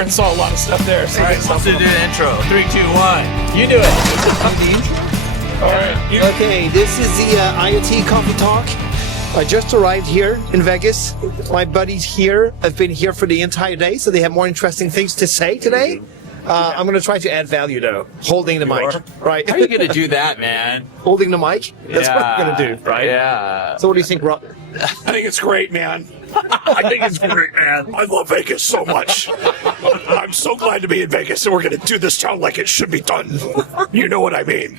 and saw a lot of stuff there. So All right, let's do the intro. 3, 2, 1. You do it. all right. Okay, this is the IoT Coffee Talk. I just arrived here in Vegas. My buddies here have been here for the entire day, so they have more interesting things to say today. I'm going to try to add value, though. Holding the mic, right? How are you going to do that, man? Holding the mic? That's what I'm going to do, right? Yeah. So what do you think, Rob? I think it's great, man. I think it's great, man. I love Vegas so much. I'm so glad to be in Vegas, and we're going to do this town like it should be done. You know what I mean?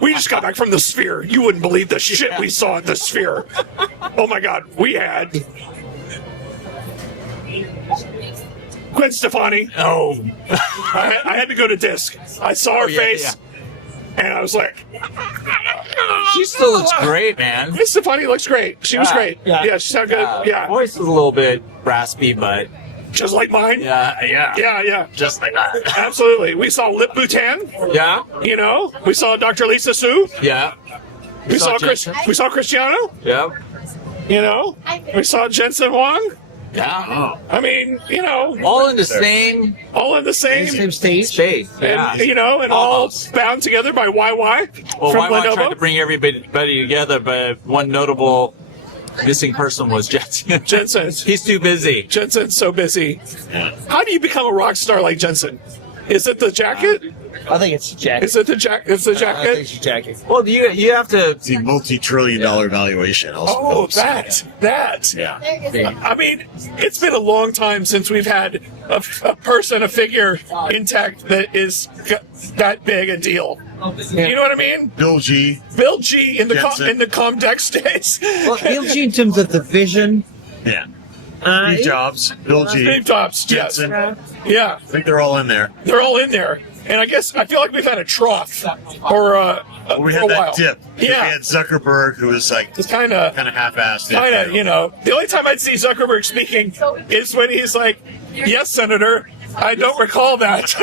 We just got back from the Sphere. You wouldn't believe the shit we saw at the Sphere. Oh my God, we had Gwen Stefani. Oh. I had to go to Disc. I saw her face, and I was like, She still looks great, man. Gwen Stefani looks great. She was great. Yeah, she sounded good. Yeah, Voice is a little bit raspy, but just like mine. Yeah. Just like that. Absolutely. We saw Lip Bhutan. Yeah. You know, we saw Dr. Lisa Su. Yeah. We saw Jensen. Cristiano. Yeah. You know, we saw Jensen Wang. Yeah. I mean, you know, All in the same Same stage? space. Yeah. and you know, and Almost. all bound together by YY Well, from why not try Lenovo. to bring everybody together, but one notable missing person was Jensen. Jensen. He's too busy. Jensen's so busy. How do you become a rock star like Jensen? Is it the jacket? I think it's jacket. Is it the jacket? It's the I think jacket. it's jacket. Well, you have to. The multi-trillion-dollar valuation also Oh, helps. that. Yeah. I mean, it's been a long time since we've had a figure in tech that is that big a deal. You know what I mean? Bill G. Bill G in the Jensen. Comdex days. Well, LG in terms of the vision. Yeah. Steve Jobs. Bill G. Steve Jobs, yes. Jensen. Yeah, I think they're all in there. they're all in there. And I guess I feel like we've had a trough or Well, we for had a that while. dip. Yeah. We had Zuckerberg, who was like It's kind of, half-assed. you know. The only time I'd see Zuckerberg speaking is when he's like, "Yes, Senator, I don't recall that."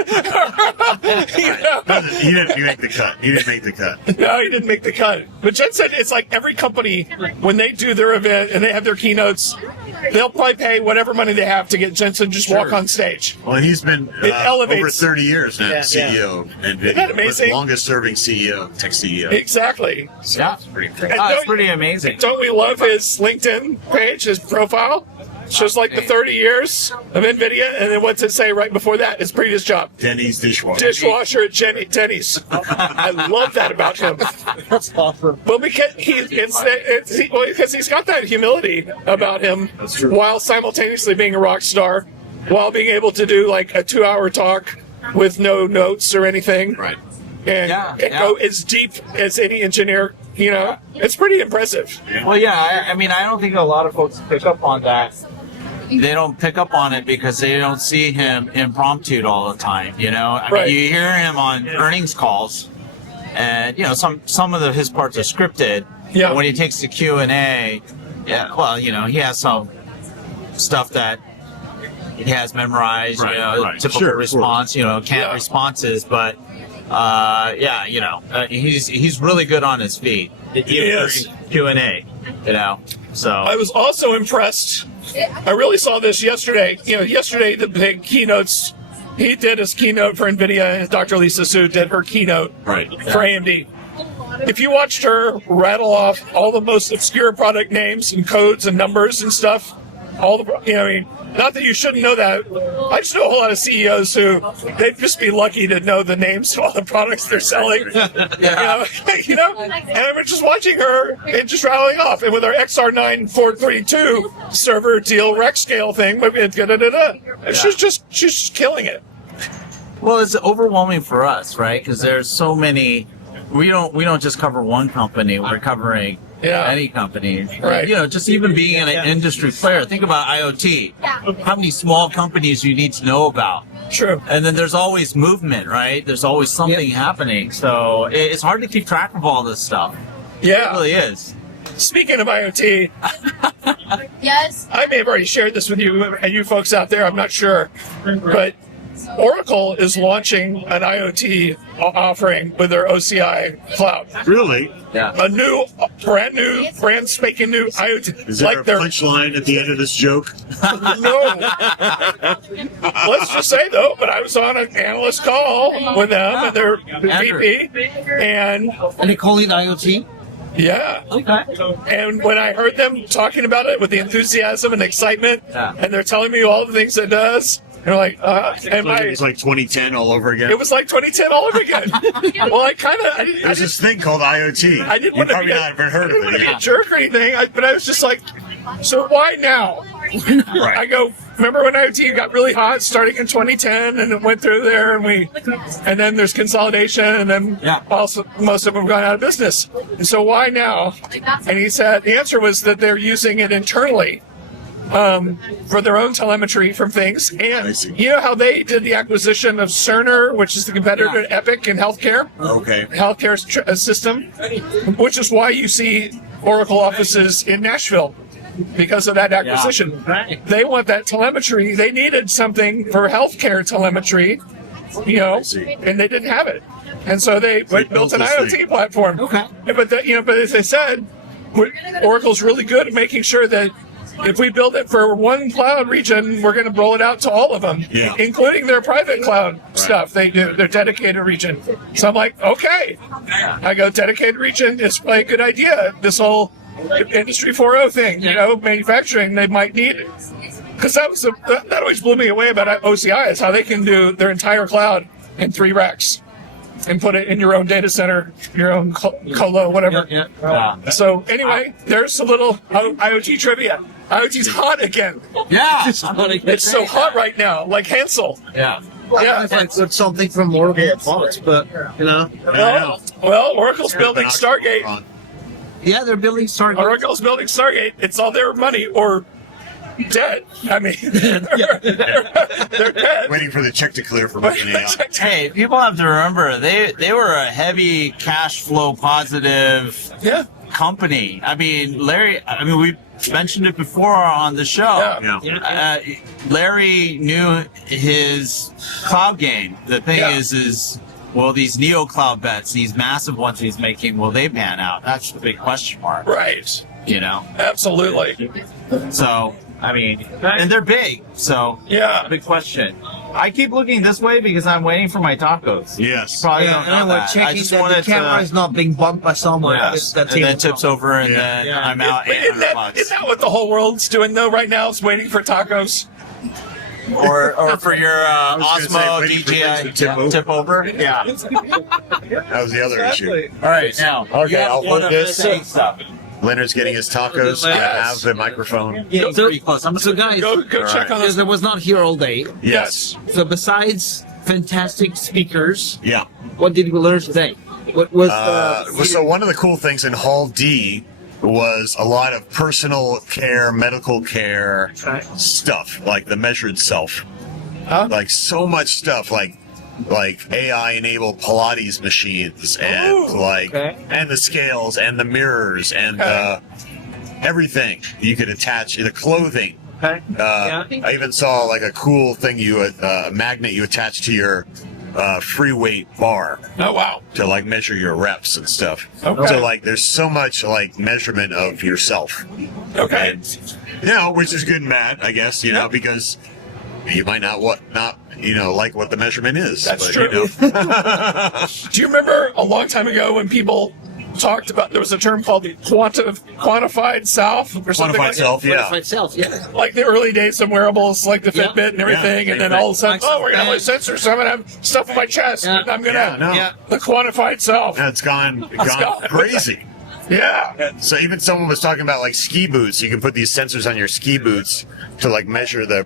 You know? He didn't make the cut. He didn't make the cut. No, he didn't make the cut. But Jen said it's like every company, when they do their event and they have their keynotes, they'll probably pay whatever money they have to get Jensen just walk on stage. Well, he's been It over elevates- 30 years now, Yeah, CEO of NVIDIA. Isn't that amazing? Longest-serving CEO, tech CEO. Exactly. Yeah. Pretty great. And It's pretty amazing. Don't we love his LinkedIn page, his profile? It's just like the 30 years of NVIDIA, and then what's it say right before that? His previous job. Denny's dishwasher. Dishwasher at Denny's. I love that about him. That's awesome. Well, because because he's got that humility about him, while simultaneously being a rock star, while being able to do like a 2-hour talk with no notes or anything, Right. and go as deep as any engineer. You know, it's pretty impressive. Well, yeah. I mean, I don't think a lot of folks pick up on that. They don't pick up on it because they don't see him impromptu all the time. You know, I Right. mean, you hear him on earnings calls, and you know some of his parts are scripted. Yeah. But when he takes the Q&A, yeah. Well, you know, he has some stuff that he has memorized. Right, you know, right. typical Sure, of response. You know, canned Yeah. responses, but. Yeah, you know, he's really good on his feet. is. Q&A, you know. So I was also impressed. I really saw this yesterday. You know, yesterday the big keynotes. He did his keynote for NVIDIA, and Dr. Lisa Su did her keynote Right. for AMD. If you watched her rattle off all the most obscure product names and codes and numbers and stuff, all the, you know, I mean, not that you shouldn't know that. I just know a whole lot of CEOs who they'd just be lucky to know the names of all the products they're selling. You know, and I was just watching her and just rattling off, and with our XR9 432 server deal rec scale thing, she's just killing it. well, it's overwhelming for us, right? Because there's so many. We don't just cover one company. We're covering any company. Right. You know, just even being an industry player. Think about IoT. How many small companies you need to know about. True. And then there's always movement, right? There's always something happening. So it's hard to keep track of all this stuff. It Yeah. really is. Speaking of IoT, Yes. I may have already shared this with you and you folks out there. I'm not sure, but Oracle is launching an IoT offering with their OCI cloud. Really? Yeah. A new, brand spanking new IoT. Is there a punchline at the end of this joke? No. Let's just say though, but I was on an analyst call with them and their VP, and they call it IoT? yeah. Okay. And when I heard them talking about it with the enthusiasm and excitement, and they're telling me all the things it does, they're like, It's like 2010 all over again. it was like 2010 all over again. Well, There's this thing called IoT. I didn't You want to probably be not even heard I didn't of want it. to be a jerk or anything, but I was just like, so why now? Right. I go, remember when IoT got really hot starting in 2010 and it went through there and then there's consolidation and then also most of them have gone out of business. And so why now? And he said, the answer was that they're using it internally for their own telemetry from things. And you know how they did the acquisition of Cerner, which is the competitor to Epic in healthcare? Okay. Healthcare system, which is why you see Oracle offices in Nashville because of that acquisition. Yeah. They want that telemetry. They needed something for healthcare telemetry, and they didn't have it. And so they built an IoT platform. Okay. But as I said, Oracle's really good at making sure that if we build it for one cloud region, we're going to roll it out to all of them, including their private cloud stuff. They do their dedicated region. So I'm like, okay. I go, dedicated region is probably a good idea. This whole Industry 4.0 thing, manufacturing, they might need it. Because that always blew me away about OCI is how they can do their entire cloud in 3 racks and put it in your own data center, your own colo, whatever. So anyway, there's a little IoT trivia. IoT's hot again. Yeah. It's so hot right now, like Hansel. Yeah. Yeah. It's like it's something from Oracle products, but Well, Oracle's building Stargate. Yeah, they're building Stargate. Oracle's building Stargate. It's all their money or dead. I mean, they're dead. Waiting for the check to clear for moving out. Hey, people have to remember they were a heavy cash flow positive company. I mean, we mentioned it before on the show. Yeah. Larry knew his cloud game. The thing is well, these neo cloud bets, these massive ones he's making, will they pan out? That's the big question mark. Right. Absolutely. So, I mean, and they're big. So, big question. I keep looking this way because I'm waiting for my tacos. Yes. You probably don't know and we're that. I checking just that wanted the camera is not being bumped by someone. Yes. And then tips over and then I'm out $800. Isn't that what the whole world's doing though right now? Is waiting for tacos. Or for your Osmo waiting for DJI things to tip over? Yeah. That was the other issue. All right, now. Okay, I'll put this. Stuff. Leonard's getting his tacos. I have the microphone. Yeah, pretty close. So guys, Go check on because this. I was not here all day. Yes. So besides fantastic speakers, Yeah. what did we learn today? What was So one of the cool things in Hall D was a lot of personal care, medical care stuff, like the measured self. Like so much stuff, like AI-enabled Pilates machines and and the scales and the mirrors and everything you could attach, the clothing. I even saw like a cool thing a magnet you attach to your free weight bar. Oh wow! To like measure your reps and stuff. Okay. So like there's so much like measurement of yourself. Okay. And, which is good and bad, I guess, because you might not like what the measurement is. That's true. Do you remember a long time ago when people talked about there was a term called the quantified self or something like self, that? Quantified self, yeah. Like the early days of wearables, like the Fitbit and everything, and then all of a sudden, we're gonna have my sensors, so I'm gonna have stuff on my chest, and I'm gonna the quantified self. It's gone crazy. Yeah. So even someone was talking about like ski boots. You can put these sensors on your ski boots to like measure the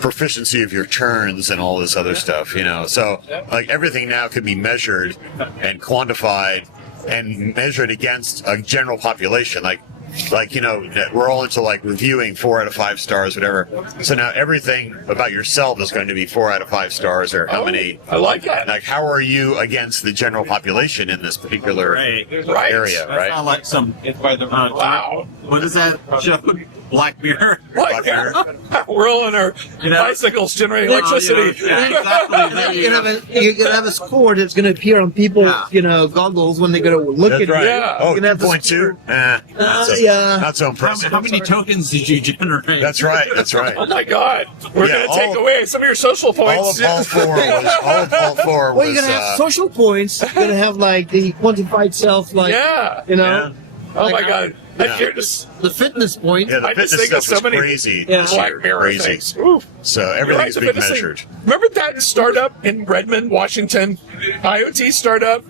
proficiency of your turns and all this other stuff, So like everything now could be measured and quantified and measured against a general population. Like we're all into like reviewing 4 out of 5 stars, whatever. So now everything about yourself is going to be 4 out of 5 stars, or how many. I like that. Like, how are you against the general population in this particular area, right? That's not like some. Wow. What is that show? Black Mirror. Like, Mirror. we're all on our You know? bicycles generating electricity. Yeah, exactly. There You're you go. gonna have a score that's gonna appear on people's, goggles when they're gonna look That's at right. it. Yeah. Oh, You can have the 2.2? Not so, yeah. not so impressive. How many tokens did you generate? That's right. That's right. Oh my God, we're Yeah, going to take all- away some of your social All points. of Hall 4 Well, was, you're gonna have social points. You're gonna have like the quantified self, like Yeah. yeah. Oh my God. Yeah. You're just the fitness point. Yeah, the I just fitness think of stuff so was many crazy Yeah. this Black year. Mirror Crazy. things. Oof. So You're everything's right, being the fitness measured. thing. Remember that startup in Redmond, Washington? IoT startup?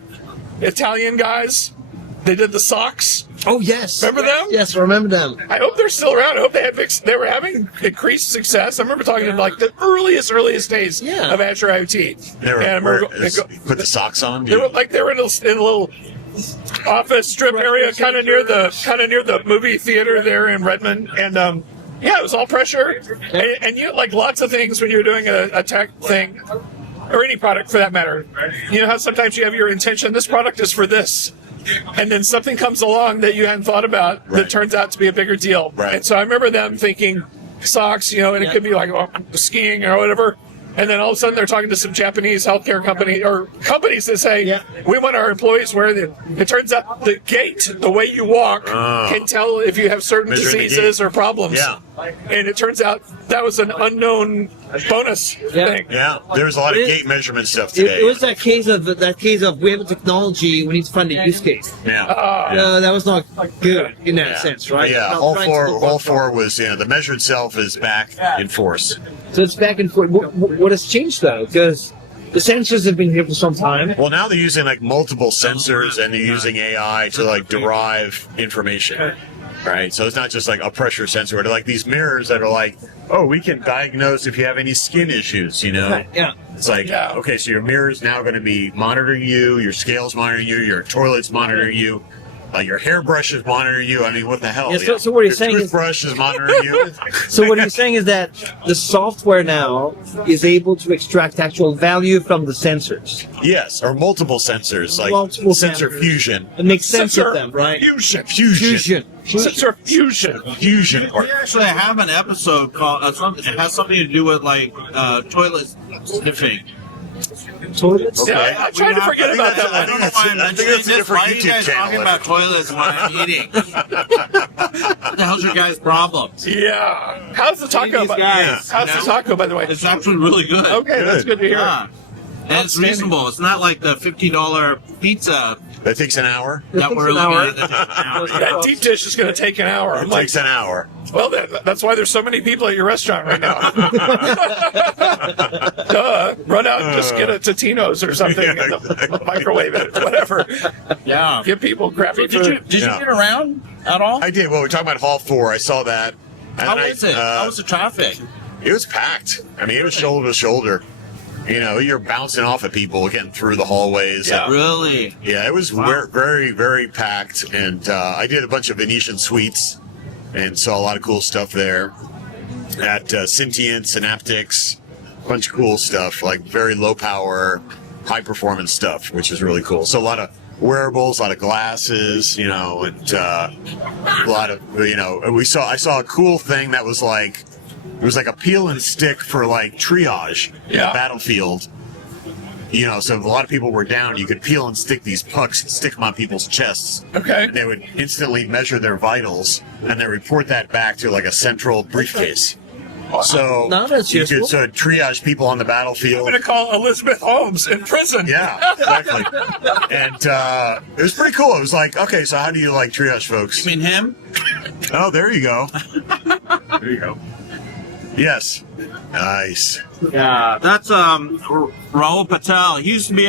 Italian guys? They did the socks. Oh yes. Remember them? Yes, I remember them. I hope they're still around. I hope they were having increased success. I remember talking to like the earliest days Yeah. of Azure IoT. They were, And I remember put the socks on. they were in a little office strip area, kind of near the movie theater there in Redmond, and yeah, it was all pressure, and you like lots of things when you're doing a tech thing, or any product for that matter. You know how sometimes you have your intention, this product is for this, and then something comes along that you hadn't thought about that Right. turns out to be a bigger deal. Right. And so I remember them thinking socks, and it could be like skiing or whatever. And then all of a sudden they're talking to some Japanese healthcare company or companies that say, Yeah. we want our employees wearing it. It turns out the gait, the way you walk, can tell if you have certain Measuring the diseases gait. or problems. Yeah. And it turns out that was an unknown bonus thing. Yeah, there was a lot of It- gate measurement stuff It, today. it was that case of we have a technology, we need to find a use case. Yeah. That was not good in that Yeah. sense, right? Yeah, Not all trying to four, solve all one four problem. was, the measured self is back in force. So it's back and forth. What has changed though? Because the sensors have been here for some time. Well, now they're using like multiple sensors and they're using AI to like derive information. Right, so it's not just like a pressure sensor. They're like these mirrors that are like, oh, we can diagnose if you have any skin issues. Yeah. It's like, Yeah. okay, so your mirror is now going to be monitoring you, your scale's monitoring you, your toilet's monitoring you, your hairbrush is monitoring you. I mean, what the hell? Yeah, so what you're your saying is- toothbrush is monitoring you. So what you're saying is that the software now is able to extract actual value from the sensors. Yes, or multiple sensors, like Multiple sensor sensors. fusion. It makes sense Sensor of them, right? Fusion. Fusion. Sensor fusion. Fusion part. We actually have an episode called it has something to do with like toilet sniffing. Toilets. Yeah, I tried to forget about that I one. think I don't know why I'm I think mentioning that's a this. different Why are you YouTube guys talking channel. about toilets when I'm eating? What the hell's your guys' problem? Yeah. How's the taco? These guys, How's the taco, by the way? It's actually really good. Okay, that's good to hear. Yeah. And it's reasonable. It's not like the $50 pizza That takes an hour. that we're takes an hour. looking at. That deep dish is going to take an hour. I'm It like, takes an hour. well, that's why there's so many people at your restaurant right now. Duh. Run out and just get a Totino's or something Yeah, and exactly. microwave it, whatever. Yeah. Give people crappy Did you food. Yeah. get around at all? I did. Well, we're talking about Hall 4. I saw that. And How then was it? How was the traffic? It was packed. I mean, it was shoulder to shoulder. You're bouncing off of people getting through the hallways. Yeah. Really? Yeah, it was very, very packed. And I did a bunch of Venetian suites and saw a lot of cool stuff there at Sentient, Synaptics, a bunch of cool stuff, like very low power, high performance stuff, which is really cool. So a lot of wearables, a lot of glasses, and a lot of, I saw a cool thing that was like, it was like a peel and stick for like triage in Yeah. a battlefield. So if a lot of people were down, you could peel and stick these pucks and stick them on people's chests. Okay. And they would instantly measure their vitals and then report that back to like a central briefcase. So No, that's you useful. could sort of triage people on the I'm battlefield. going to call Elizabeth Holmes in prison. Yeah, exactly. And it was pretty cool. It was like, okay, so how do you like triage folks? You mean him? Oh, there you go. There you go. Yes. Nice. Yeah, that's Rahul Patel. He used to be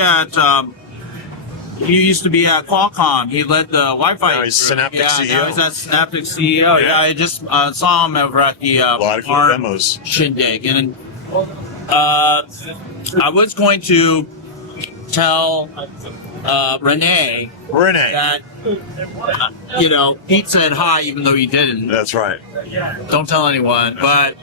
at Qualcomm. He led the Wi-Fi. Now he's group. Synaptic yeah, CEO. Now he's at Synaptic CEO. Yeah, I just saw him over at the A lot of cool ARM demos. shindig, and I was going to tell Renee Renee. that Pete said hi even though you didn't. That's right. Don't tell anyone, but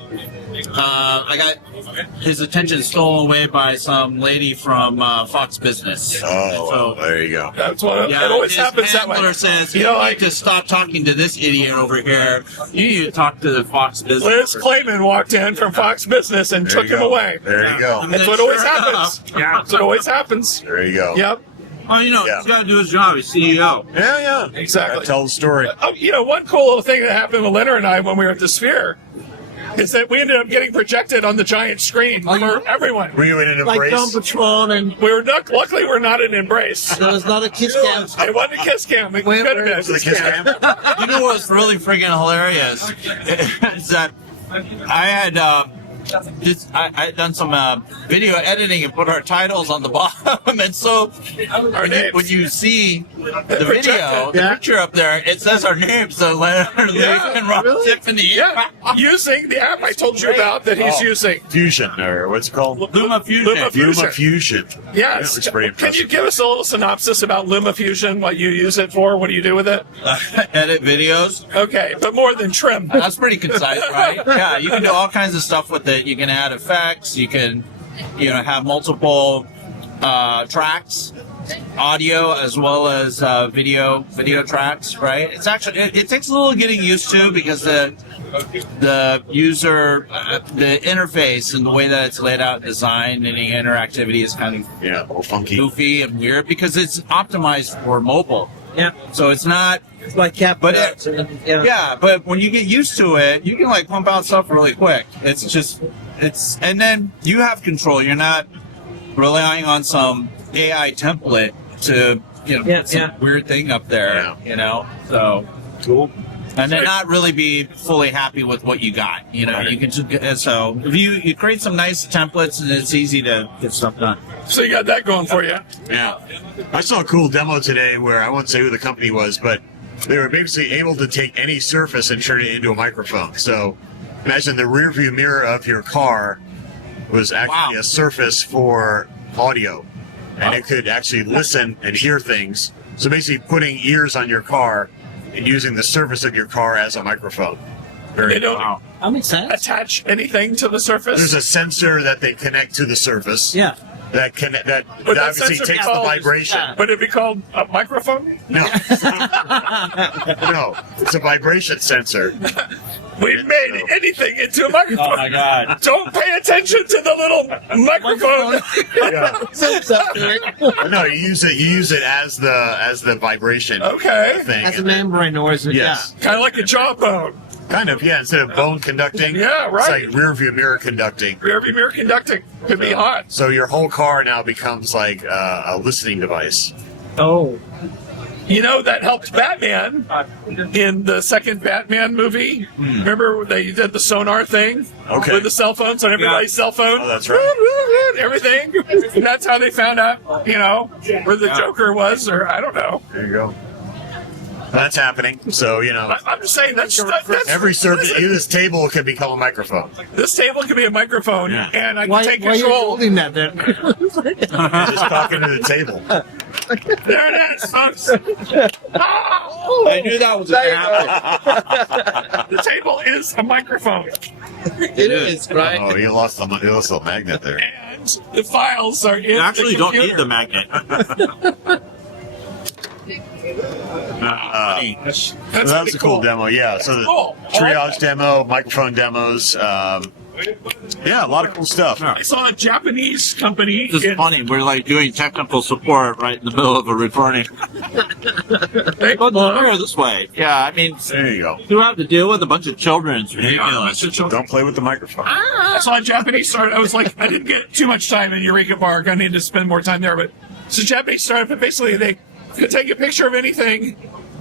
I got his attention stolen away by some lady from Fox Business. Oh, there you go. That's what it always his happens that way. handler says, You you know, need to stop talking to this idiot over here. You need to talk to the Fox Business. Liz Clayman walked in from Fox Business and There took you him go. away. There you go. And That's then what always sure happens. enough- Yeah, that's what always happens. There you go. Yep, Well, you know, Yeah. he's got to do his job. He's CEO. Yeah. exactly. Gotta tell the story. Oh, you know, one cool little thing that happened with Leonard and I when we were at the Sphere is that we ended up getting projected on the giant screen for everyone. Were you in an Like Dawn embrace? Patrol and We were not. Luckily, we're not in Embrace. there was not a kiss cam. It wasn't a kiss cam. It Where- could have where been. The kiss cam? You know what's really freaking hilarious is that I had I had done some video editing and put our titles on the bottom, and so names. when you see the video, Projected. the picture up there, it says our names, so Leonard, Lee, and Rob Tiffany. Yeah, using the app I told you about that he's using. Fusion, or what's it called? Luma Fusion. Luma Luma Fusion. Yes. It's pretty Can you impressive. give us a little synopsis about LumaFusion? What you use it for? What do you do with it? Edit videos. Okay, but more than trim. That's pretty concise, right? Yeah, you can do all kinds of stuff with it. You can add effects. You can, have multiple tracks, audio as well as video tracks. Right? It's actually it takes a little getting used to because the user, the interface and the way that it's laid out, designed, and the interactivity is kind of Yeah, a little funky. goofy and weird because it's optimized for mobile. Yeah. So it's not. Like cat But pets and, yeah. Yeah, but when you get used to it, you can like pump out stuff really quick. And then you have control. You're not relying on some AI template to, put some weird thing up there, so. Cool. And then not really be fully happy with what you got, You can just, so if you create some nice templates and it's easy to get stuff done. So you got that going for you. Yeah. I saw a cool demo today where I won't say who the company was, but they were basically able to take any surface and turn it into a microphone. So imagine the rear view mirror of your car was actually Wow. a surface for audio. And it could actually listen and hear things. So basically putting ears on your car and using the surface of your car as a microphone. They don't That makes sense. attach anything to the surface. There's a sensor that they connect to the surface. Yeah. That But that obviously sensor takes the calls- vibration. Would it be called a microphone? No. No, it's a vibration sensor. We've made anything into a microphone. Oh my God. Don't pay attention to the little microphone. Yeah. No, you use it as the vibration Okay. thing. That's a and then- membrane noise. Yes. Kind of like a jawbone. Kind of, yeah. Instead of bone conducting, Yeah, right. it's like rear view mirror conducting. Rear view mirror conducting could be hot. So your whole car now becomes like a listening device. Yeah. Oh. You know, that helped Batman in the second Batman movie. Remember they did the sonar thing Okay. with the cell phones on everybody's cell phone? Oh, that's right. Everything. And that's how they found out, where the Joker was, or I don't know. There you go. That's happening. So, I'm just saying that's every surface, listen, this table can become a microphone. this table could be a microphone, Yeah. and I can Why take are you control. holding that then? You're just talking to the table. There it is, folks. I knew that was going to happen. The table is a microphone, It is, right? Oh, you lost the magnet there. and the files are in You actually the don't computer. need the magnet. That's So pretty that was a cool demo, yeah. So the Cool. triage demo, microphone demos, yeah, a lot of cool stuff. I saw a Japanese company. This is funny. We're like doing technical support right in the middle of a recording. Go this way. Yeah, I mean, There you go. you have to deal with a bunch of children. It's ridiculous. Don't play with the microphone. I saw a Japanese startup. I was like, I didn't get too much time in Eureka Park. I need to spend more time there. But it's a Japanese startup, but basically they could take a picture of anything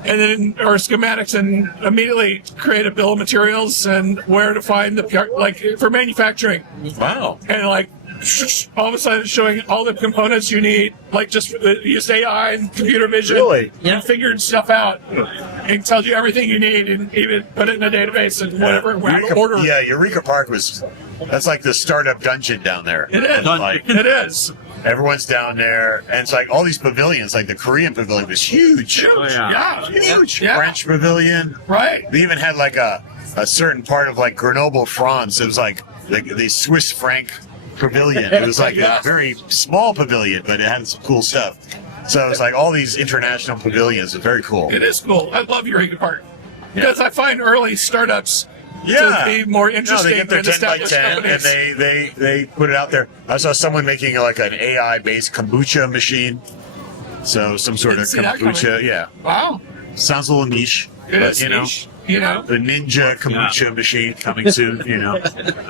and then, or schematics, and immediately create a bill of materials and where to find the part, like for manufacturing. Wow. And like, all of a sudden it's showing all the components you need, like just use AI and computer vision. Really? And figured stuff out. It tells you everything you need and even put it in a database and whatever, order. Yeah, Eureka Park that's like the startup dungeon down there. It is. Like, It is. everyone's down there, and it's like all these pavilions, like the Korean pavilion was huge. Huge. yeah. Huge. Yeah. French pavilion. Right. They even had like a certain part of like Grenoble, France. It was like the Swiss franc pavilion. It was like a very small pavilion, but it had some cool stuff. So it's like all these international pavilions are very cool. It is cool. I love Eureka Park because I find early startups Yeah. to be more No, interesting they get their than 10 by established 10 companies. and they put it out there. I saw someone making like an AI-based kombucha machine. So some sort of Didn't see that kombucha. coming. Yeah. Wow. Sounds a little niche. It but, is niche, you know. The ninja kombucha machine coming soon,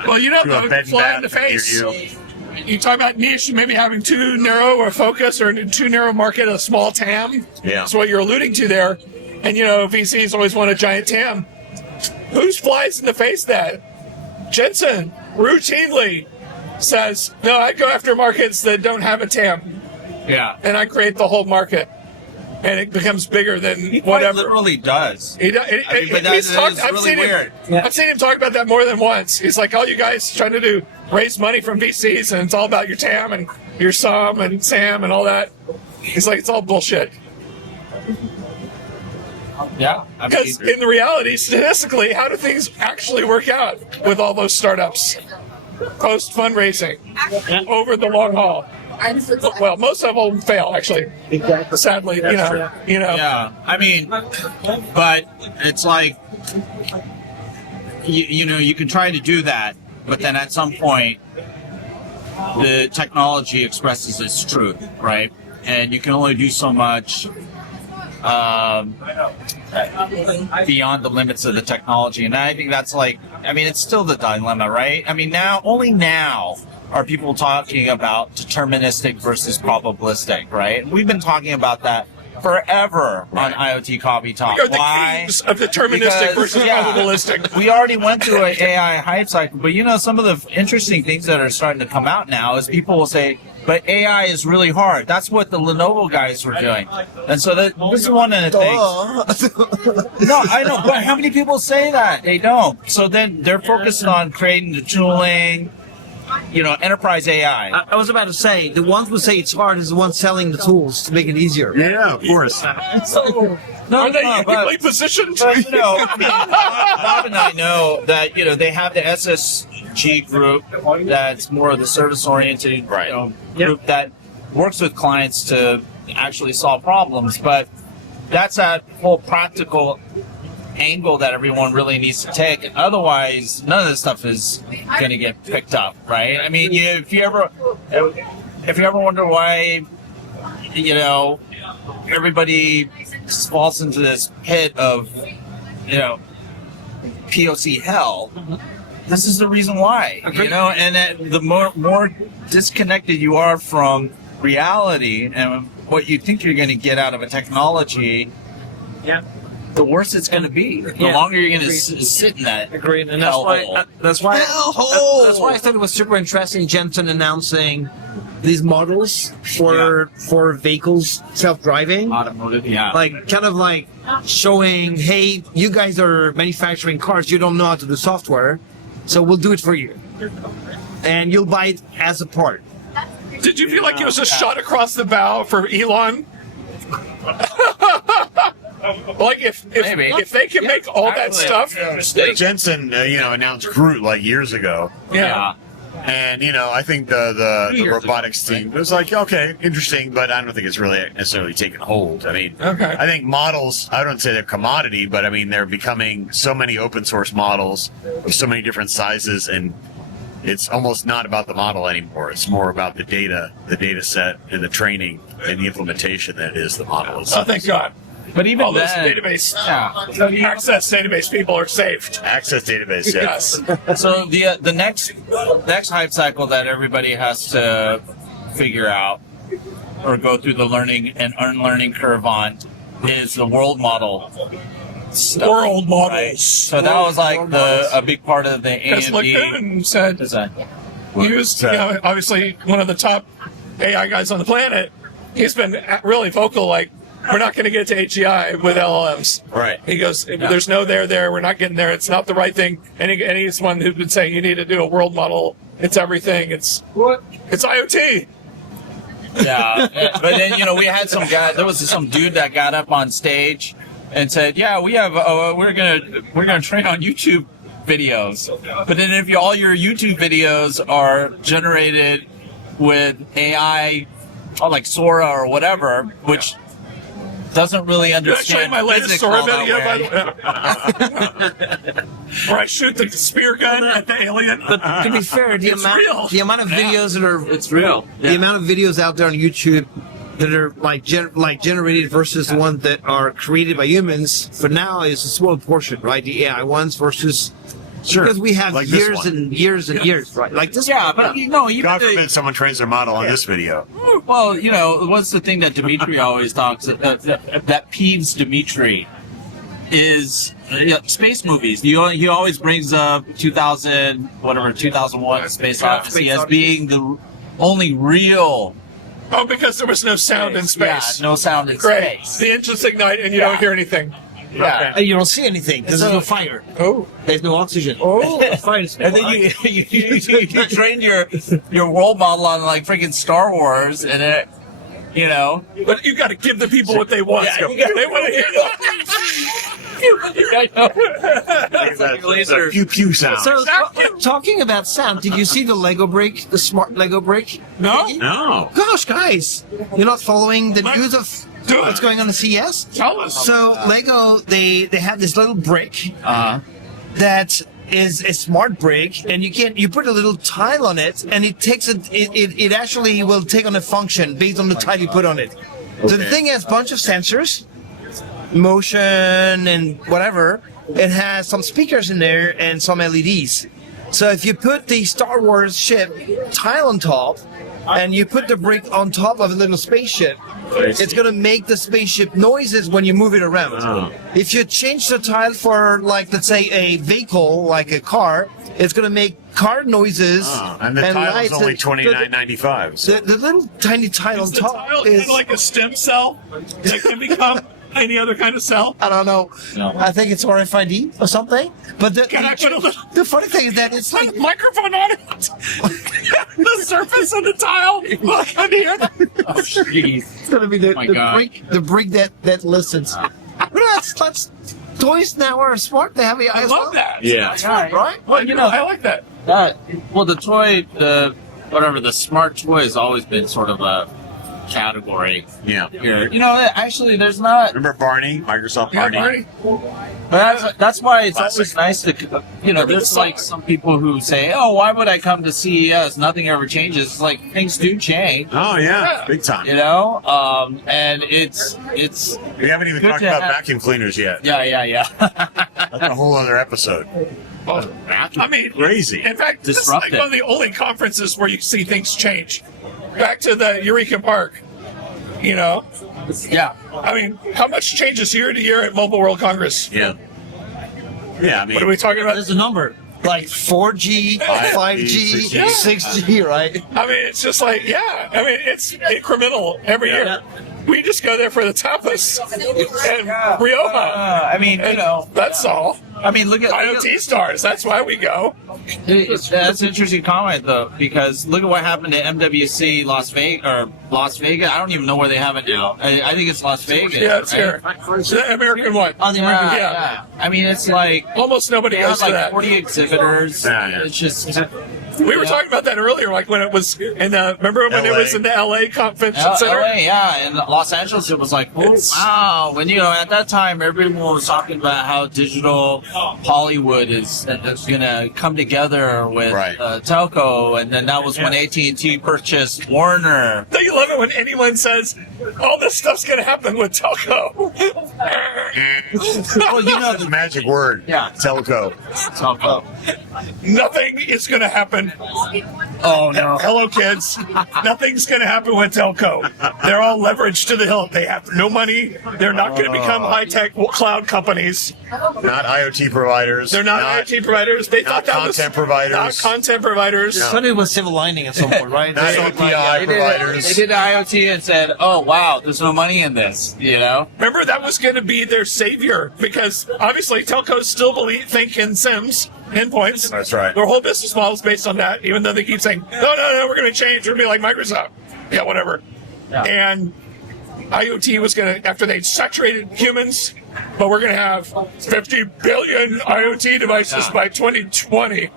Well, you know, To a though, bed and fly in the bath near face. you. You talk about niche, maybe having too narrow a focus or too narrow market, a small TAM. Yeah. That's what you're alluding to there. And, VCs always want a giant TAM. Whose flies in the face that? Jensen routinely says, no, I go after markets that don't have a TAM, Yeah. and I create the whole market. And it becomes bigger than He quite whatever. literally does. He does, I mean, but that is really weird. I've seen him talk about that more than once. He's like, all you guys trying to raise money from VCs, and it's all about your TAM and your SOM and SAM and all that. He's like, it's all bullshit. Yeah. I Because mean, in the reality, statistically, how do things actually work out with all those startups post fundraising over the long haul? Well, most of them fail, actually. Exactly. Sadly, yeah. I mean, but it's like, you can try to do that, but then at some point, the technology expresses its truth, right? And you can only do so much beyond the limits of the technology. And I think that's it's still the dilemma, right? I mean, only now are people talking about deterministic versus probabilistic, right? We've been talking about that forever on IoT Coffee Talk. Are the games of deterministic versus probabilistic. We already went through an AI hype cycle, but some of the interesting things that are starting to come out now is people will say, but AI is really hard. That's what the Lenovo guys were doing. And so this is one of the things. No, I know, but how many people say that? They don't. So then they're focused on creating the tooling, enterprise AI. I was about to say, the ones who say it's hard is the ones selling the tools to make it easier. Yeah, of course. Are they uniquely positioned? But, Bob and I know that, they have the SSG group that's more of the service-oriented group that works with clients to actually solve problems. But that's that whole practical angle that everyone really needs to take. Otherwise, none of this stuff is going to get picked up, right? I mean, if you ever wonder why, everybody falls into this pit of, POC hell, this is the reason why, and that the more disconnected you are from reality and what you think you're going to get out of a technology, the worse it's going to be. The longer you're going to sit in that. Agreed, and that's why I thought it was super interesting. Jensen announcing these models for vehicles self-driving, Automotive, like showing, hey, you guys are manufacturing cars, you don't know how to do software, so we'll do it for you, and you'll buy it as a part. Did you feel like it was a shot across the bow for Elon? Like if they can make all that stuff, Jensen, announced Groot like years ago. yeah. And, I think the robotics team was like, okay, interesting, but I don't think it's really necessarily taken hold. I mean, I think models, I don't say they're commodity, but I mean, they're becoming so many open source models of so many different sizes, and it's almost not about the model anymore. It's more about the data set and the training and the implementation that is the model. Oh, thank God. But even All those then, database, access database people are saved. Access database, yes. so the next hype cycle that everybody has to figure out or go through the learning and unlearning curve on is the world model stuff. World models. Right? So that was like a big part of the Because like AMD Kuhn said, design. he was obviously one of the top AI guys on the planet. He's been really vocal, like, we're not going to get to HEI with LLMs. Right. He goes, there's no there. We're not getting there. It's not the right thing. And he's one who's been saying you need to do a world model. It's everything. It's IoT. Yeah. But then, we had some guy, there was some dude that got up on stage and said, yeah, we have, we're going to train on YouTube videos. But then if all your YouTube videos are generated with AI, or like Sora or whatever, which doesn't really Did I show you understand my latest physics Sora all that video, by way. the way? Where I shoot the spear gun at the alien. But to be fair, It's real. the amount of videos that are It's real. the amount of videos out there on YouTube that are like generated versus the ones that are created by humans for now is a small portion, right? The AI ones versus because we have Like this years one. and years and years, right? Like this. Yeah, one. but you know, even God forbid someone trains their model on this video. well, you know, what's the thing that Dimitri always talks that peeves Dimitri is space movies. He always brings up 2001 Space Odyssey as being the only real. Oh, because there was no sound in space. Yeah, no sound in Great. space. The engines ignite and you don't hear anything. Yeah. And you don't see anything because there's no fire. Oh. There's no oxygen. Oh. Fire is And then you train your world model on like freaking Star Wars, and it, you know. But you got to give the people what they want. Yeah, So you gotta- they want to hear I know. It's like a laser. Pew pew sound. So, talking about sound, did you see the Lego brick, the smart Lego brick? No? No. Gosh, guys, you're not following the news of Do it. what's going on at CES? Tell us. So, Lego, they have this little brick that is a smart brick, and you put a little tile on it, and it takes it actually will take on a function based on the tile you put on it. So the thing has a bunch of sensors, motion and whatever. It has some speakers in there and some LEDs. So if you put the Star Wars ship tile on top, and you put the brick on top of a little spaceship, it's going to make the spaceship noises when you move it around. Oh. If you change the tile for, like, let's say a vehicle, like a car, it's going to make car noises. Oh, and the tile's lights. only The- $29.95. So. The little tiny tile on Is the top tile is... kind of like a stem cell that can become any other kind of cell? I don't know. I think it's RFID or something. But Can I put a little the funny thing is that it's like microphone on it? The surface of the tile? Look, I hear that. Oh, jeez. it's gonna be the God. brick that listens. But that's toys now are smart. They have AI I as love well. that. Yeah. That's right, right? Well, you know, I like that. well, the smart toy has always been sort of a category Yeah. here. You know, actually, there's not. Remember Barney? Microsoft Yeah, Barney? Marty. But that's why it's Classic. always nice to, you know, there's like some people who say, oh, why would I come to CES? Nothing ever changes. It's like things do change, Oh, yeah. Big time. you know? And it's, We haven't even Good talked to about have- vacuum cleaners yet. yeah. That's a whole other episode. I mean, Crazy. in fact, this is like Disruptive. one of the only conferences where you see things change. Back to the Eureka Park, you know? Yeah. I mean, how much changes year to year at Mobile World Congress? Yeah. Yeah, I mean, What are we talking about? There's a number like 4G, 5G, 6G. 6G, right? I mean, it's just like, yeah. I mean, it's incremental every year. We just go there for the tapas and Rioja. I mean, you And know, that's all. I mean, look at IoT stars. That's why we go. That's an interesting comment, though, because look at what happened to MWC Las Vegas. I don't even know where they have it now. I think it's Las Vegas. Yeah, it's right? here. The American one. On the American, Yeah. I mean, it's like Almost nobody they goes have to like that. 40 exhibitors. Yeah. It's just We were talking about that earlier, like when it was in the, remember when it LA. was in the LA Convention Center? LA, yeah, and Los Angeles. It was like, oh, wow. When you know, at that time, everyone was talking about how digital Hollywood is going to come together with Right. telco, and then that was when AT&T purchased Warner. Don't you love it when anyone says, all this stuff's going to happen with telco? Well, you know, That's a magic word. Yeah. Telco. telco. Nothing is going to happen. Oh no. Hello, kids. Nothing's going to happen with telco. They're all leveraged to the hilt. They have no money. They're not going to become high-tech cloud companies. Not IoT providers. They're not IoT providers. They thought that was content providers. not content providers. Started with silver lining at some point, right? Not They- API They providers. did IoT and said, "Oh wow, there's no money in this," you know. Remember, that was going to be their savior because obviously telcos still think in SIMs, endpoints. That's right. Their whole business model is based on that, even though they keep saying, no, we're going to change. We're going to be like Microsoft. Yeah, whatever. Yeah. And IoT was going to, after they saturated humans, but we're going to have 50 billion IoT devices by 2020.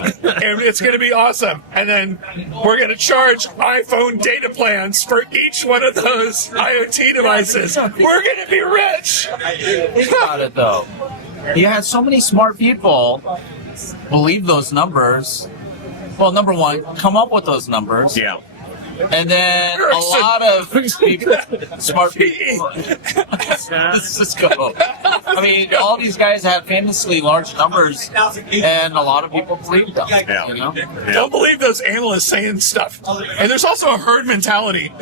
And it's going to be awesome. And then we're going to charge iPhone data plans for each one of those IoT devices. We're going to be rich. Think about it, though. You had so many smart people believe those numbers. Well, number one, come up with those numbers. Yeah. And then a lot of people, smart people. Let's just go. I mean, all these guys have famously large numbers, and a lot of people believe them. Yeah. You know? Don't believe those analysts saying stuff. And there's also a herd mentality.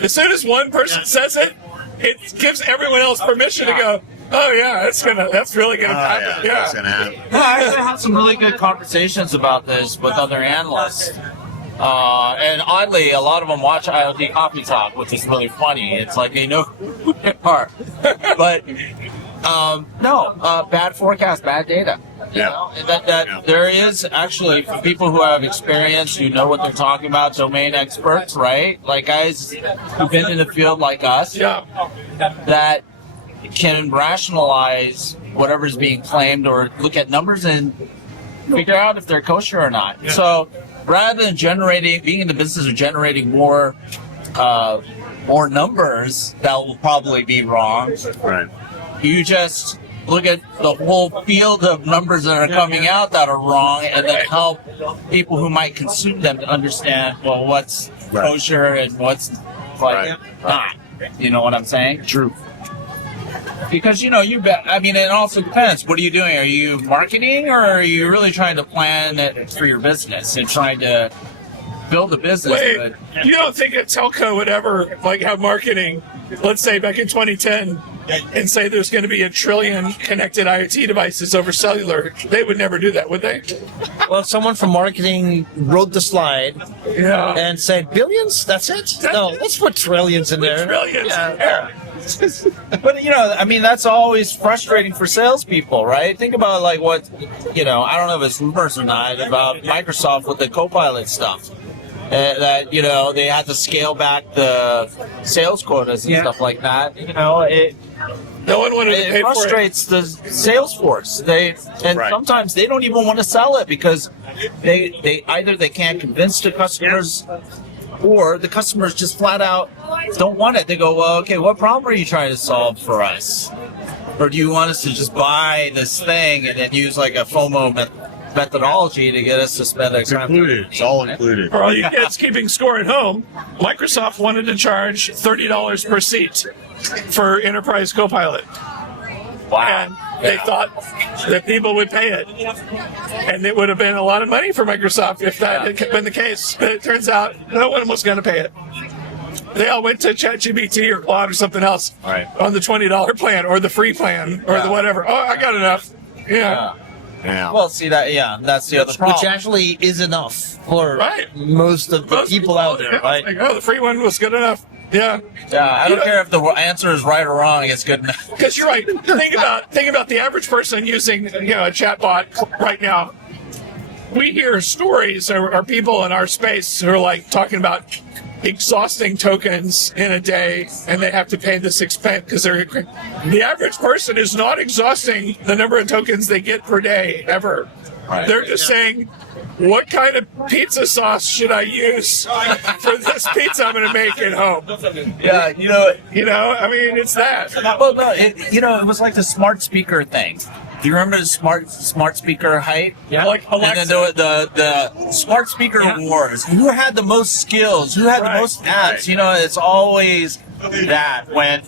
As soon as one person says it, it gives everyone else permission to go, oh yeah, that's really gonna happen. Yeah, that's gonna happen. I actually had some really good conversations about this with other analysts. And oddly, a lot of them watch IoT Coffee Talk, which is really funny. It's like they know who they are. But bad forecast, bad data. You know? That there is actually, for people who have experience, who know what they're talking about, domain experts, right? Like guys who've been in the field like us, that can rationalize whatever's being claimed or look at numbers and figure out if they're kosher or not. Yeah. So rather than being in the business of generating more numbers that will probably be wrong, Right. you just look at the whole field of numbers that are coming out that are wrong, and then help people who might consume them to understand, well, what's kosher and what's not. You know what I'm saying? True. Because, it also depends. What are you doing? Are you marketing, or are you really trying to plan it for your business and trying to build a business? Wait, you don't think a telco would ever have marketing, let's say back in 2010, and say there's going to be 1 trillion connected IoT devices over cellular? They would never do that, would they? Well, someone from marketing wrote the slide and said, billions? That's it? No, let's put trillions in there. Trillions. Yeah. But, that's always frustrating for salespeople, right? Think about, what, I don't know if it's rumors or not, about Microsoft with the Copilot stuff. That, they had to scale back the sales quotas and stuff like that. No one wanted to pay for it. Frustrates the sales force. Sometimes they don't even want to sell it because they either they can't convince the customers, or the customers just flat out don't want it. They go, well, okay, what problem are you trying to solve for us? Or do you want us to just buy this thing and then use a FOMO methodology to get us to spend It's included. It's all included. For all you kids keeping score at home, Microsoft wanted to charge $30 per seat for Enterprise Copilot. Wow. And they thought that people would pay it. And it would have been a lot of money for Microsoft if that had been the case. But it turns out no one was going to pay it. They all went to ChatGPT or Claude or something else on the $20 plan or the free plan or the whatever. Oh, I got enough. Yeah. Well, see that, that's the other problem. Which actually is enough for most of the people out there, right? The free one was good enough. Yeah. I don't care if the answer is right or wrong. It's good enough. Because you're right. Think about the average person using a chatbot right now. We hear stories or people in our space who are talking about exhausting tokens in a day, and they have to pay this expense because the average person is not exhausting the number of tokens they get per day ever. Right. They're just saying, what kind of pizza sauce should I use for this pizza I'm going to make at home? Yeah, it's that. Well, no, it was like the smart speaker thing. Do you remember the smart speaker hype? Yeah. Like Alexa. And then the smart speaker wars. Who had the most skills? Who had the most apps? It's always that when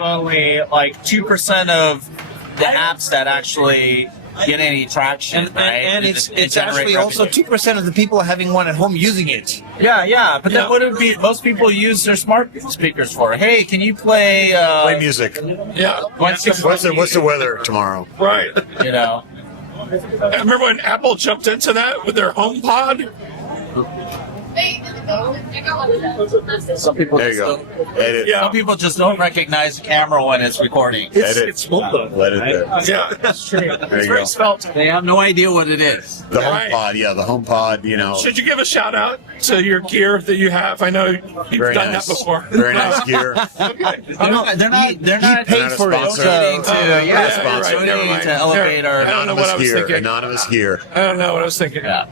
only 2% of the apps that actually get any traction, and it's actually also 2% of the people having one at home using it. But then what would be most people use their smart speakers for? Hey, can you play music? Yeah. What's the weather tomorrow? Right. I remember when Apple jumped into that with their HomePod. Some people There you just go. don't- Edit. Yeah. Some people just don't recognize the camera when it's recording. Edit. Let it there. Yeah, that's true. There It's you very go. spelt. They have no idea what it is. The Right. HomePod, yeah, the HomePod, you know. Should you give a shout out to your gear that you have? I know you've Very done nice. that before. Very nice gear. They're not. They're not paid for it, sponsor. donating to. yeah, Yeah, you're right. donating Never mind. to elevate our. I don't know what I was Gear. thinking. Anonymous gear. I don't know what I was thinking. Yeah.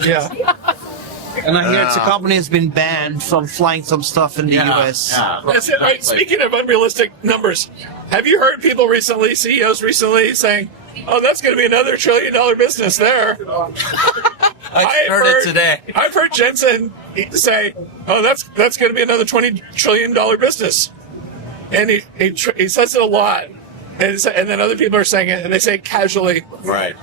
And I hear it's a company that's been banned from flying some stuff in the US. Yeah. That's it. Right. Speaking of unrealistic numbers, have you heard people recently, CEOs recently, saying, "Oh, that's going to be another $1 trillion business there"? I heard it today. I've heard Jensen say, "Oh, that's going to be another $20 trillion business," and he says it a lot, and then other people are saying it, and they say it casually. Right.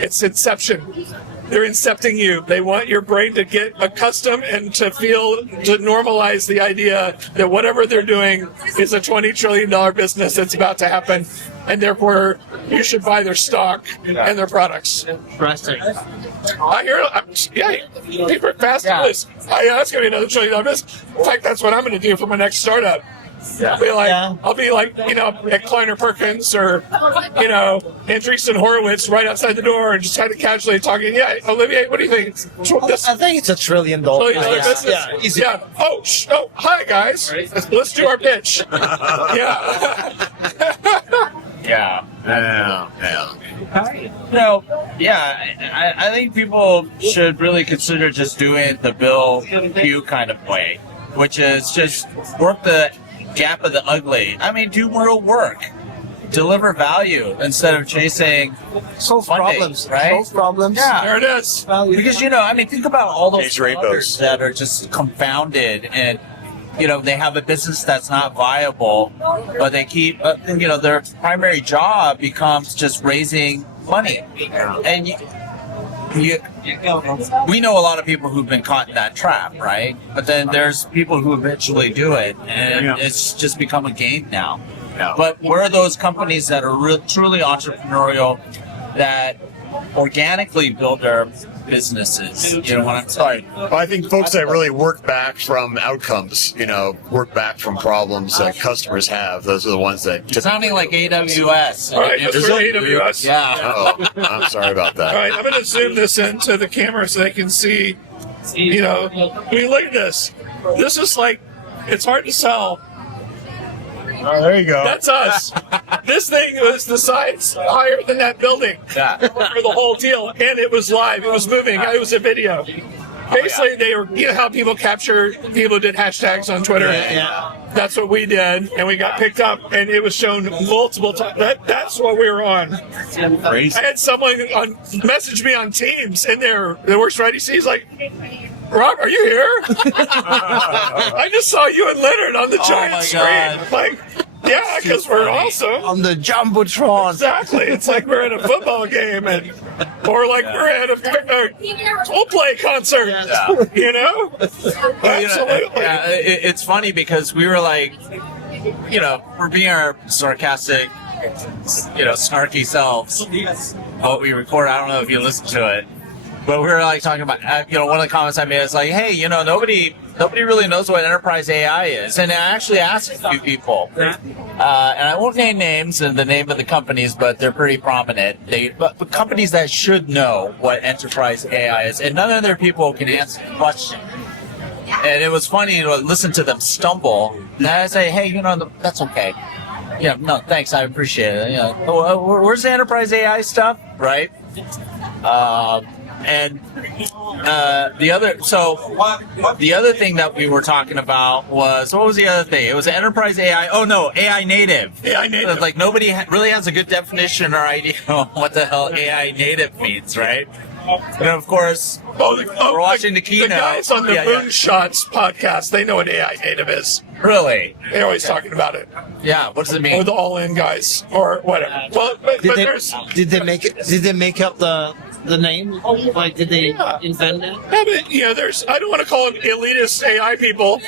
It's inception. They're incepting you. They want your brain to get accustomed and to normalize the idea that whatever they're doing is a $20 trillion business that's about to happen, and therefore you should buy their stock and their products. Interesting. I hear, people are fast to this. Yeah, that's going to be another $1 trillion business. In fact, that's what I'm going to do for my next startup. I'll be like, at Kleiner Perkins or, Andreessen Horowitz right outside the door and just kind of casually talking. Yeah, Olivier, what do you think? This I think it's $1 trillion. trillion-dollar business? Yeah, easy. Yeah. Oh, hi guys. Let's do our pitch. Yeah. Yeah. Yeah. I think people should really consider just doing the Bill Hugh kind of way, which is just work the gap of the ugly. I mean, do real work. Deliver value instead of chasing Solve funding, problems. right? Solve problems. Yeah. There it is. Because, think about all those Chase rainbows. founders that are just confounded and, they have a business that's not viable, but they keep, their primary job becomes just raising money. And we know a lot of people who've been caught in that trap, right? But then there's people who eventually do it, and it's just become a game now. Yeah. But where are those companies that are truly entrepreneurial, that organically build their businesses? You know what I'm saying? Well, I think folks that really work back from outcomes, work back from problems that customers have, those are the ones that. It's sounding like AWS. All right, let's go to AWS. Yeah. Oh, I'm sorry about that. All right, I'm going to zoom this into the camera so they can see, I mean, look at this. This is like, it's hard to sell. Oh, there you go. That's us. This thing was the size higher than that building Yeah. for the whole deal, and it was live. It was moving. It was a video. Basically, they were, how people capture people who did hashtags on Twitter. Yeah. That's what we did, and we got picked up, and it was shown multiple times. That's what we were on. Crazy. I had someone message me on Teams, and that works for IDC. He's like, "Rob, are you here? I just saw you and Leonard on the giant my screen." God. Like, yeah, because we're awesome. On the Jumbotron. Exactly. It's like we're at a football game, or like we're at a Coldplay concert. Absolutely. Yeah, it's funny because we were like, we're being our sarcastic, snarky selves. What we record, I don't know if you listen to it, but we were like talking about, one of the comments I made is like, hey, nobody really knows what enterprise AI is. And I actually asked a few people, and I won't name names and the name of the companies, but they're pretty prominent. But companies that should know what enterprise AI is, and none of their people can answer the question. And it was funny to listen to them stumble. And I say, hey, that's okay. Yeah, no, thanks, I appreciate it. Where's the enterprise AI stuff, right? And the other thing that we were talking about was, what was the other thing? It was enterprise AI. Oh no, AI native. AI native. Like nobody really has a good definition or idea of what the hell AI native means, right? And of course, we're watching the keynote. The guys on the Moonshots podcast, they know what AI native is. Really? They're always talking about it. Yeah. What does it Or mean? the all-in guys, or whatever. Well, but there's. Did they make up the name? Like, did they invent it? Yeah, but, there's. I don't want to call them elitist AI people.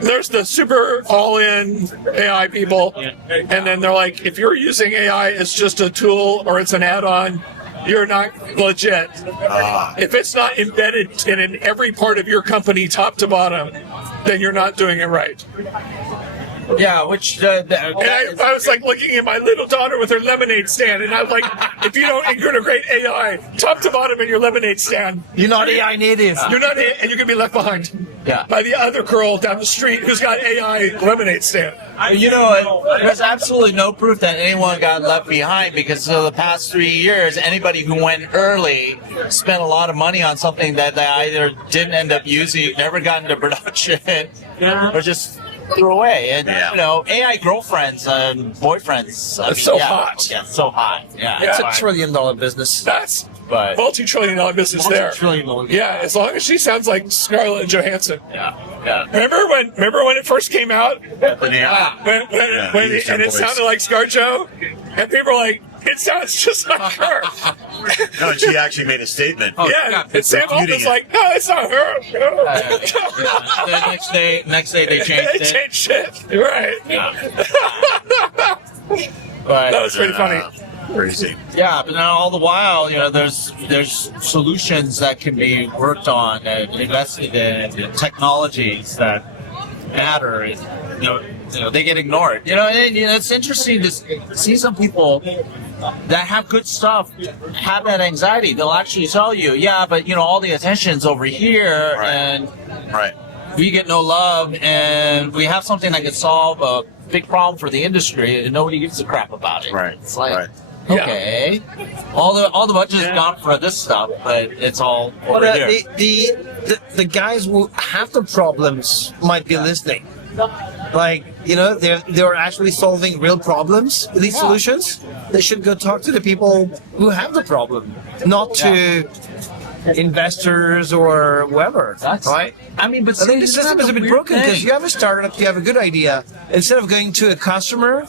There's the super all-in AI people, and then they're like, if you're using AI, it's just a tool or it's an add-on. you're not legit. If it's not embedded in every part of your company, top to bottom, then you're not doing it right. Yeah, which And I was like looking at my little daughter with her lemonade stand, and I was like, if you don't integrate AI top to bottom in your lemonade stand, You're not AI native. you're not, and you're gonna be left behind Yeah. by the other girl down the street who's got AI lemonade stand. You know, there's absolutely no proof that anyone got left behind because for the past 3 years, anybody who went early spent a lot of money on something that they either didn't end up using, never got into production, or just threw away. And, Yeah. you know, AI girlfriends and boyfriends. It's so hot. Yeah, so hot. Yeah. It's $1 trillion business. That's But- multi-trillion-dollar business there. $1 trillion. Yeah, as long as she sounds like Scarlett Johansson. Yeah. Yeah. Remember when it first came out? Yeah. When he used her and it voice. sounded like ScarJo, and people were like, it sounds just like her. No, she actually made a statement. Yeah, and Sam refuting Altman's it. like, no, it's not her. The next day they changed They it. changed shit. You're right. But That was pretty funny. Crazy. yeah, but now all the while, you know, there's solutions that can be worked on and invested in, and technologies that matter, and you know they get ignored. You know, and, you know, it's interesting to see some people that have good stuff have that anxiety. They'll actually tell you, yeah, but you know, all the attention's over here, Right. and Right. we get no love, and we have something that could solve a big problem for the industry, and nobody gives a crap about it. Right. It's like, Right. okay, all the budget's gone for this stuff, but it's all over But here. the guys who have the problems might be listening. Like, you know, they're actually solving real problems with these solutions. They should go talk to the people who have the problem, not to investors or whoever. Right? I mean, but I think the see, system this is a bit weird broken because thing. you have a startup, you have a good idea. Instead of going to a customer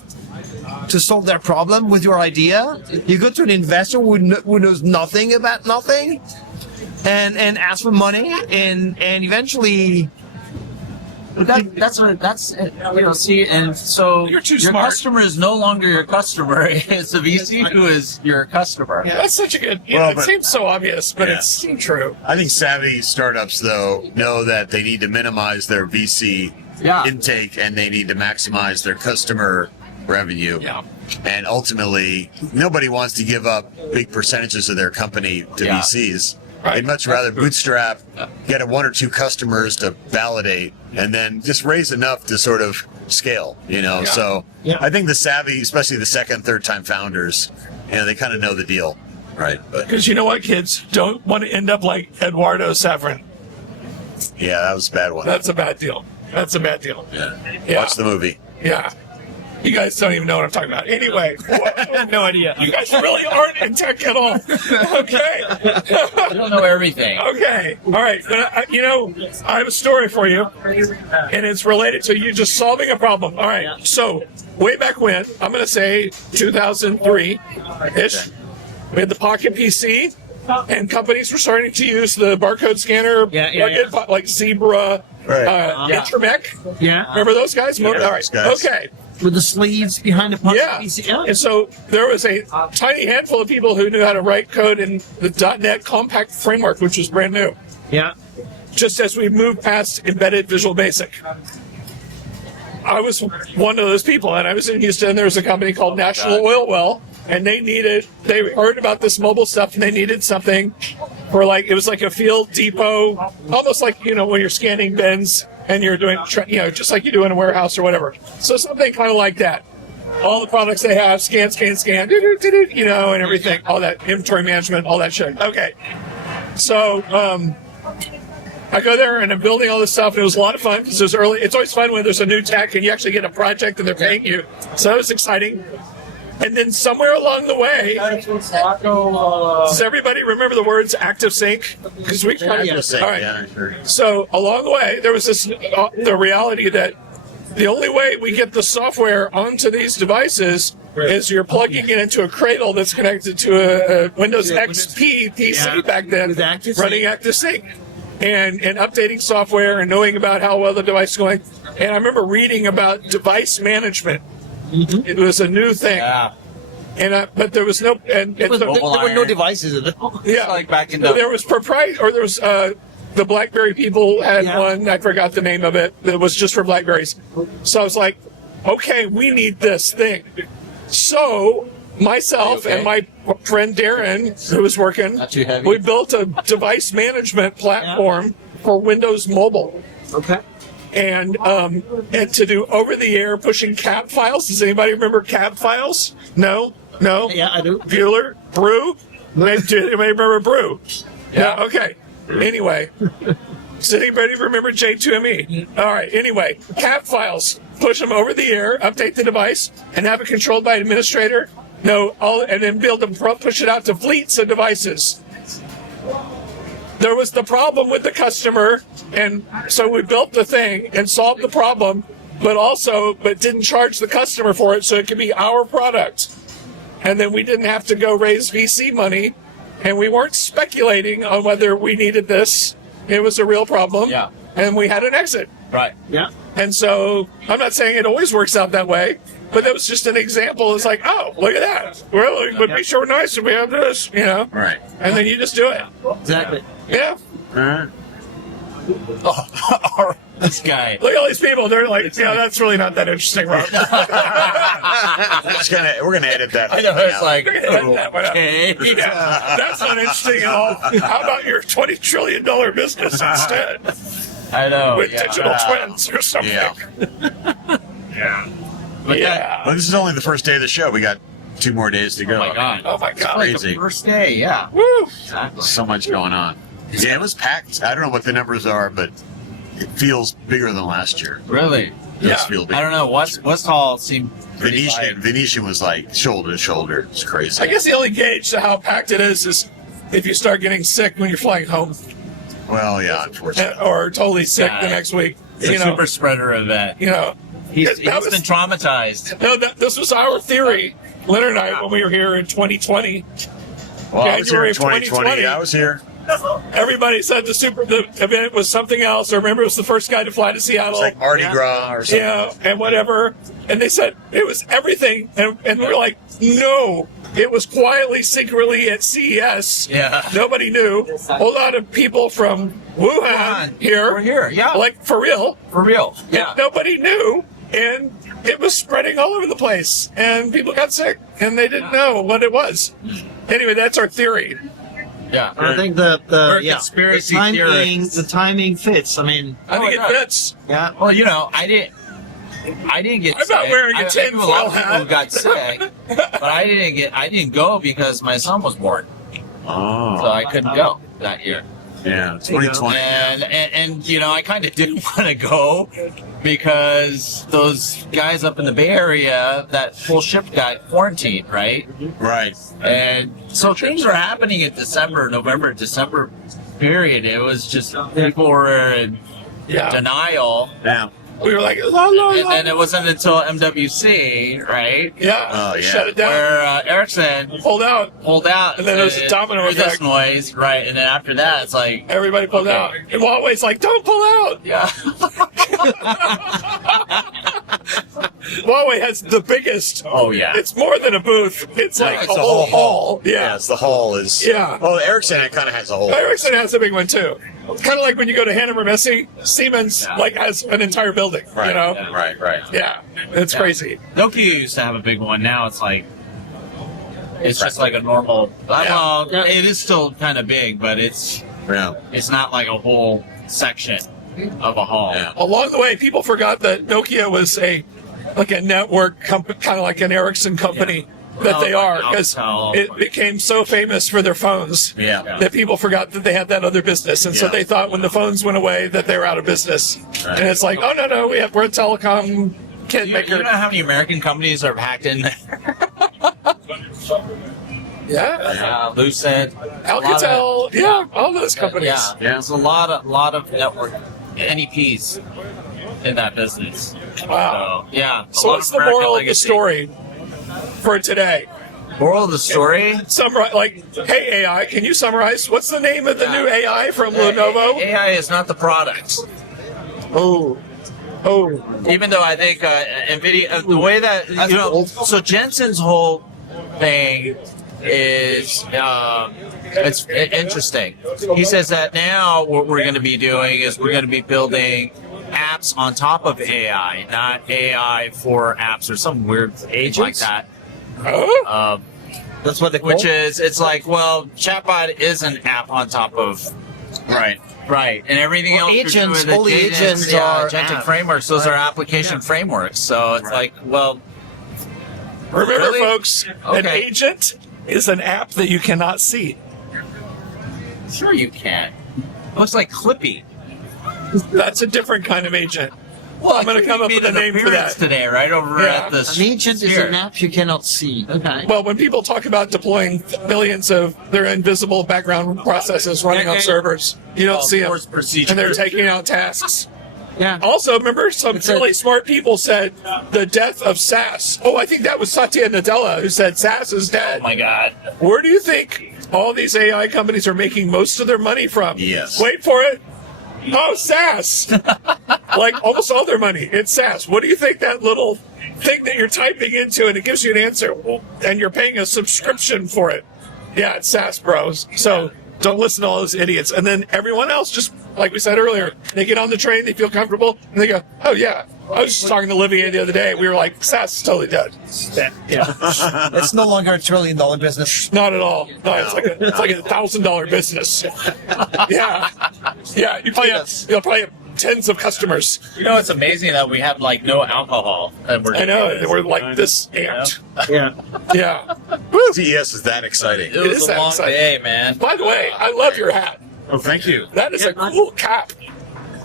to solve their problem with your idea, you go to an investor who knows nothing about nothing and ask for money and eventually. But that's you know, see, and so You're too your smart. customer is no longer your customer. It's a VC who is your customer. That's such a good. Well, It but- seems so obvious, but Yeah. it's true. I think savvy startups, though, know that they need to minimize their VC Yeah. intake and they need to maximize their customer revenue. Yeah. And ultimately, nobody wants to give up big percentages of their company to Yeah. VCs. Right. They'd much rather bootstrap, get one or two customers to validate, and then just raise enough to sort of scale, you know? Yeah. So I think the savvy, especially the second, third time founders, you know, they kind of know the deal, right? But Because you know what, kids don't want to end up like Eduardo Saverin. yeah, that was a bad one. That's a bad deal. That's a bad deal. Yeah. Yeah. Watch the movie. Yeah. You guys don't even know what I'm talking about. Anyway, No idea. you guys really aren't in tech at all. Okay. You don't know everything. Okay. All right. But, you know, I have a story for you, and it's related to you just solving a problem. All right. So, way back when, I'm going to say 2003-ish, we had the Pocket PC, and companies were starting to use the barcode scanner, like Zebra, Right. Intermec. Yeah. Remember those guys? All right. those guys. Okay. With the sleeves behind the pocket Yeah. PC. And so there was a tiny handful of people who knew how to write code in the .NET Compact framework, which was brand new, Yeah. just as we moved past embedded Visual Basic. I was one of those people, and I was in Houston. There was a company called National Oil Well, and they heard about this mobile stuff, and they needed something for it was like a field depot, almost like, you know, when you're scanning bins and you're doing, you know, just like you do in a warehouse or whatever. So something kind of like that. All the products they have, scan, you know, and everything, all that inventory management, all that shit. Okay. So, I go there and I'm building all this stuff, and it was a lot of fun because it was early. It's always fun when there's a new tech and you actually get a project and they're paying you. So that was exciting. And then somewhere along the way, does everybody remember the words active sync? Because we kind of Just say, all right. yeah, sure. So along the way, there was the reality that the only way we get the software onto these devices is you're plugging it into a cradle that's connected to a Windows XP PC back then, With Active running Sync. Active Sync, and updating software and knowing about how well the device is going. And I remember reading about device management. It was a new thing. Yeah. And but there was no, and There were Mobile no iron. devices in it. yeah, like back in the- there was there was the BlackBerry people had Yeah. one. I forgot the name of it. That was just for Blackberries. So I was like, okay, we need this thing. So myself and my friend Darren, who was working, Not too heavy. we built a device management platform for Windows Mobile. Okay. And to do over-the-air pushing cab files. Does anybody remember cab files? No? Yeah, I do. Bueller? Brew? Anybody remember Brew? Yeah. No? Okay. Anyway. Does anybody remember J2ME? All right. Anyway, cab files. Push them over the air, update the device, and have it controlled by an administrator. And then be able to push it out to fleets of devices. There was the problem with the customer, and so we built the thing and solved the problem, but didn't charge the customer for it, so it could be our product. And then we didn't have to go raise VC money, and we weren't speculating on whether we needed this. It was a real problem. Yeah. And we had an exit. Right. Yeah. And so I'm not saying it always works out that way, but that was just an example. It's like, oh, look at that. Well, it would be sure nice if we have this, Right. And then you just do it. Exactly. Yeah. This guy. Look at all these people. They're like, yeah, that's really not that interesting, Rob. We're gonna edit that. I know, it's like, That one out. okay. Yeah, that's not interesting at all. How about your $20 trillion business instead I know. with yeah. digital twins or something? Yeah. But Yeah. Well, this is only the first day of the show. We got 2 more days to go. oh my God. Oh my God. Like Crazy. the first day, yeah. Woo. Exactly. So much going on. Yeah, it was packed. I don't know what the numbers are, but it feels bigger than last year. Really? It does Yeah. feel bigger. I don't know. West Hall seemed pretty Venetian was like shoulder to shoulder. It's crazy. I guess the only gauge to how packed it is if you start getting sick when you're flying home, Well, yeah, unfortunately. or totally sick Yeah. the next week. It's a super spreader event. He's That was- been traumatized. No, this was our theory, Leonard and I, when we were here in 2020. Well, I was here January in of 2020. 2020. I was here. Everybody said the event was something else. I remember it was the first guy to fly to It Seattle. was like Mardi Gras or something. Yeah, and whatever. And they said it was everything. And we were like, no, it was quietly, secretly at CES. Yeah. Nobody knew. A whole lot of people from Wuhan here. We're here, yeah. Like, for real. For real. And nobody knew. And it was spreading all over the place. And people got sick. And they didn't know what it was. Anyway, that's our theory. Yeah. I think the conspiracy the timing fits. I mean, I think my it God. fits. yeah. Well, I didn't get I'm sick. not wearing a I knew tinfoil a lot of people hat. who got sick, but I didn't go because my son was born, so Oh, I couldn't go that year. yeah, 2020. And I kind of didn't want to go because those guys up in the Bay Area, that whole ship got quarantined, right? Right. And so things were happening in November, December period. It was just people were in denial. Yeah. We were like, la, la, And la. then it wasn't until MWC, right, Yeah. Oh, yeah. Shut it down. where Ericsson Pulled out. pulled out. And then there was a domino through this effect. noise, right? And then after that, it's like, Everybody pulled Okay. out. And Huawei's like, don't pull out. yeah. Huawei has the biggest. Oh, yeah. It's more than a booth. It's like it's a a whole whole hall. Yeah. Yes, the hall is. Yeah. Oh, Ericsson kind of has a hall. Ericsson has a big one too. It's kind of like when you go to Hannover Messe, Siemens Yeah. like has an entire building. Right. You know. Yeah. Right. Yeah. It's Yeah. crazy. Nokia used to have a big one. Now it's like, it's just like a normal. Well, it is still kind of big, but it's Yeah. not like a whole section of a hall. Yeah. Along the way, people forgot that Nokia was a network company, kind of like an Ericsson company. That they are, because it became so famous for their phones Yeah. that people forgot that they had that other business, and so Yeah. they thought when the phones went away that they were out of business. Right. And it's like, oh no, we're a telecom kit You maker. know how many American companies are hacked in there? Yeah, Lucid, Alcatel, yeah, all those companies. Yeah, there's a lot of network NEPs in that business. Wow. So, yeah. So what's the moral of the story for today? Moral of the story? Summarize, like, hey AI, can you summarize? What's the name of the new AI from Lenovo? AI is not the product. Oh. Even though I think NVIDIA, the way that, so Jensen's whole thing is it's interesting. He says that now what we're going to be doing is we're going to be building apps on top of AI, not AI for apps or some weird agent like that. That's what they call Which is, it's like, well, chatbot is an app on top of, right, and everything Well, else. agents, all the agents are agentic apps. frameworks. Those are application frameworks. So it's like, well, Remember, Really? folks, an Okay. agent is an app that you cannot see. sure you can. Looks like Clippy. That's a different kind of agent. Well, I'm gonna come up with a name for that. today, right over Yeah. at the. An agent is an app you cannot see. Okay. Well, when people talk about deploying millions of their invisible background processes running on servers, you don't see them, Force procedures. and they're taking out tasks. Yeah. Also, remember, some really smart people said the death of SaaS. Oh, I think that was Satya Nadella who said SaaS is dead. Oh my God. Where do you think all these AI companies are making most of their money from? Yes. Wait for it. Oh, SaaS. Like almost all their money, it's SaaS. What do you think that little thing that you're typing into and it gives you an answer and you're paying a subscription for it? Yeah, it's SaaS, bros. So don't listen to all those idiots. And then everyone else, just like we said earlier, they get on the train, they feel comfortable, and they go, oh yeah. I was just talking to Livia the other day. We were like, SaaS is totally dead. Yeah. It's no longer $1 trillion business. Not at all. No, it's like a $1,000 business. Yeah. Yeah. You'll probably have tens of customers. You know, it's amazing that we have like no alcohol. And we're I know. And we're like this amped. Yeah. Yeah. CES is that exciting. It was is a that long exciting. day, man. By the way, I love your hat. Oh, thank you. That is a cool cap.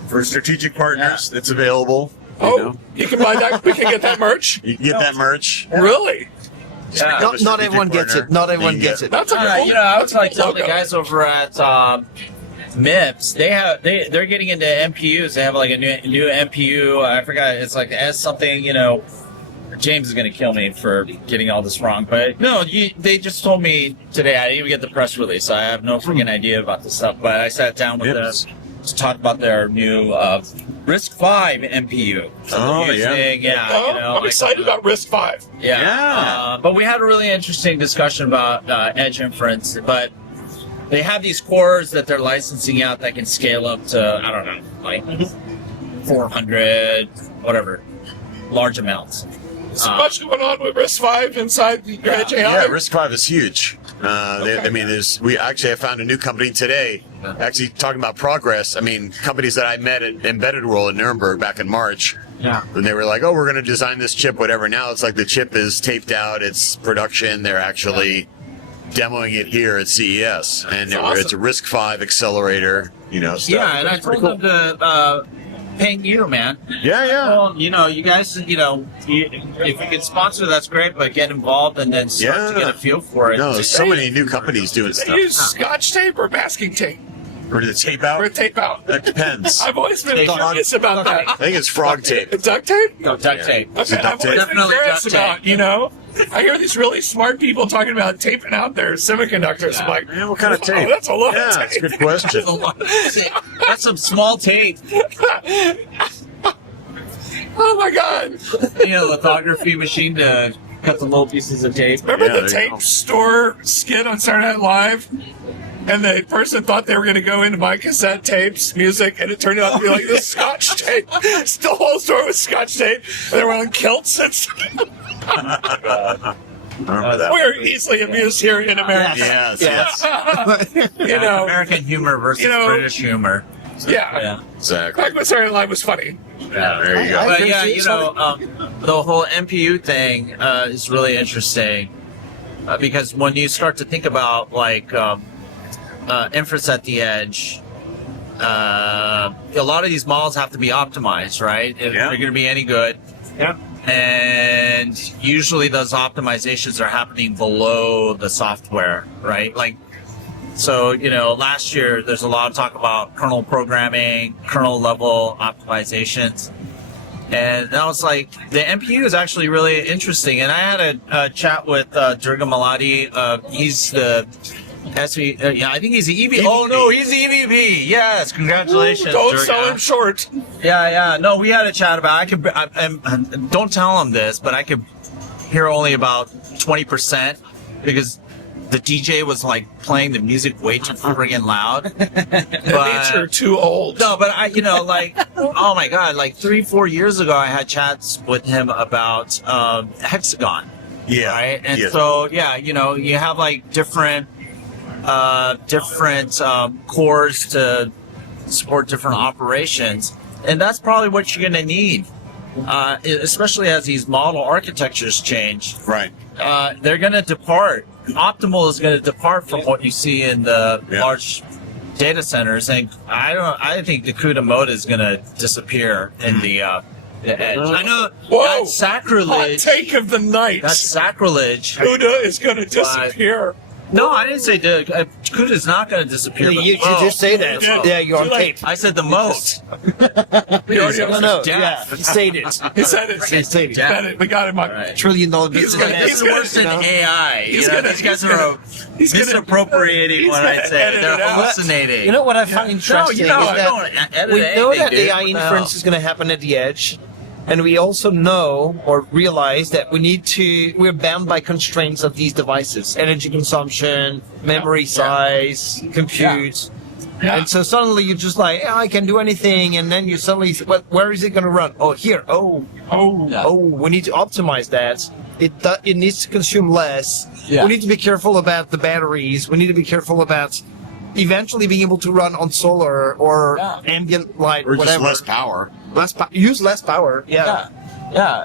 For strategic partners, it's available. Oh, you can buy that. We can get that merch. You can get that merch. Really? Yeah. Not everyone gets it. Not everyone gets it. That's a cool. You know, I was like telling the logo. guys over at MIPS, they're getting into MPUs. They have like a new MPU. I forgot. It's like S something. You know, James is gonna kill me for getting all this wrong. But no, they just told me today. I didn't even get the press release. So I have no freaking idea about this stuff. But I sat down with them to talk about their new RISC-V MPU. So Oh, they're using, yeah. Oh, You know, I'm excited about RISC-V. Yeah. But we had a really interesting discussion about edge inference. But they have these cores that they're licensing out that can scale up to, I don't know, like 400, whatever, large amounts. So much going on with RISC-V inside the Edge AI. Yeah, RISC-V is huge. I mean, I found a new company today, actually talking about progress. I mean, companies that I met at Embedded World in Nuremberg back in March. Yeah. And they were like, oh, we're going to design this chip, whatever. Now it's like the chip is taped out, it's production, they're actually demoing it here at CES. And it's a RISC-V accelerator, you know, stuff. Yeah, and I told them to ping you, man. Yeah. Well, you know, you guys, you know, if you can sponsor, that's great, but get involved and then start to get a feel for it. No, there's so many new companies doing They stuff. use Scotch tape or masking tape Or the tape out? or tape out. That depends. I've always been curious about that. I think it's frog tape. Duct tape? Go duct tape. Okay, Duct I've always tape. been Definitely curious duct about, tape. you know, I hear these really smart people talking about taping out their semiconductors. I'm like, Man, what kind of tape? oh, that's a lot Yeah, of that's a tape. good question. That's some small tape. Oh my God. You know, lithography machine to cut the little pieces of tape. Remember Yeah, the there you tape go. store skit on Saturday Night Live? And the person thought they were going to go in to buy cassette tapes, music, and it turned out to be like this Scotch tape. It's the whole store with Scotch tape. And they were on kilts and stuff. I remember that. We're easily amused here in America. Yes. You know, American humor versus you know, British humor. yeah. Exactly. Back when Saturday Night Live was funny. Yeah, there you go. But yeah, you know, the whole MPU thing is really interesting because when you start to think about like inference at the edge, a lot of these models have to be optimized, right? If they're going to be any good. Yeah. And usually those optimizations are happening below the software, right? Like, so, you know, last year there's a lot of talk about kernel programming, kernel level optimizations. And I was like, the MPU is actually really interesting. And I had a chat with Durga Maladi. He's the SV, yeah, I think he's the EVP. Oh no, he's the EVP. Yes, congratulations. Don't Durga. sell him short. Yeah. No, we had a chat about. Don't tell him this, but I could hear only about 20% because the DJ was like playing the music way too friggin' loud. That means you're too old. No, but oh my God, like 3-4 years ago, I had chats with him about Hexagon. Yeah. Right. And yeah. so, you have like different cores to support different operations. And that's probably what you're going to need, especially as these model architectures change. Right. They're going to depart. Optimal is going to depart from what you see in the large data centers, and I think the CUDA mode is going to disappear in the edge. I know. Whoa! That's sacrilege. Hot take of the night. That's sacrilege. CUDA is going to disappear. No, I didn't say CUDA is not going to disappear. You just say that. Yeah, you're on tape. I said the mode. No, yeah, he said it. He said it. He said it. Said it. We got him on. Right. $1 trillion business. It's worse than AI. These guys are misappropriating what I say. They're hallucinating. You know what I find interesting is that we know that AI inference is going to happen at the edge, and we also know or realize that we're bound by constraints of these devices: energy consumption, memory size, compute. Yeah. And so suddenly you're just like, I can do anything, and then you suddenly, where is it going to run? Oh, here. We need to optimize that. It needs to consume less. Yeah. We need to be careful about the batteries. We need to be careful about eventually being able to run on solar or ambient light, Or whatever. just less power. Use less power. Yeah.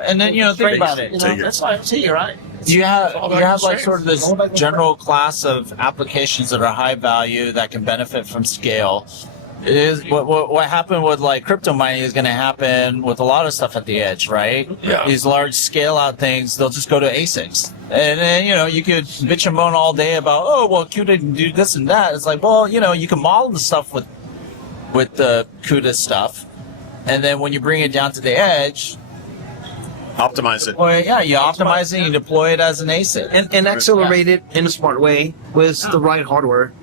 And then think about it. That's why I'm saying you're right. You have like sort of this general class of applications that are high value that can benefit from scale. It is what happened with like crypto mining is going to happen with a lot of stuff at the edge, right? Yeah. These large scale out things, they'll just go to ASICs, and then you could bitch and moan all day about CUDA didn't do this and that. It's like, you can model the stuff with the CUDA stuff, and then when you bring it down to the edge. Optimize it. Well, yeah, you optimize it, you deploy it as an ASIC. And accelerate it in a smart way with the right hardware.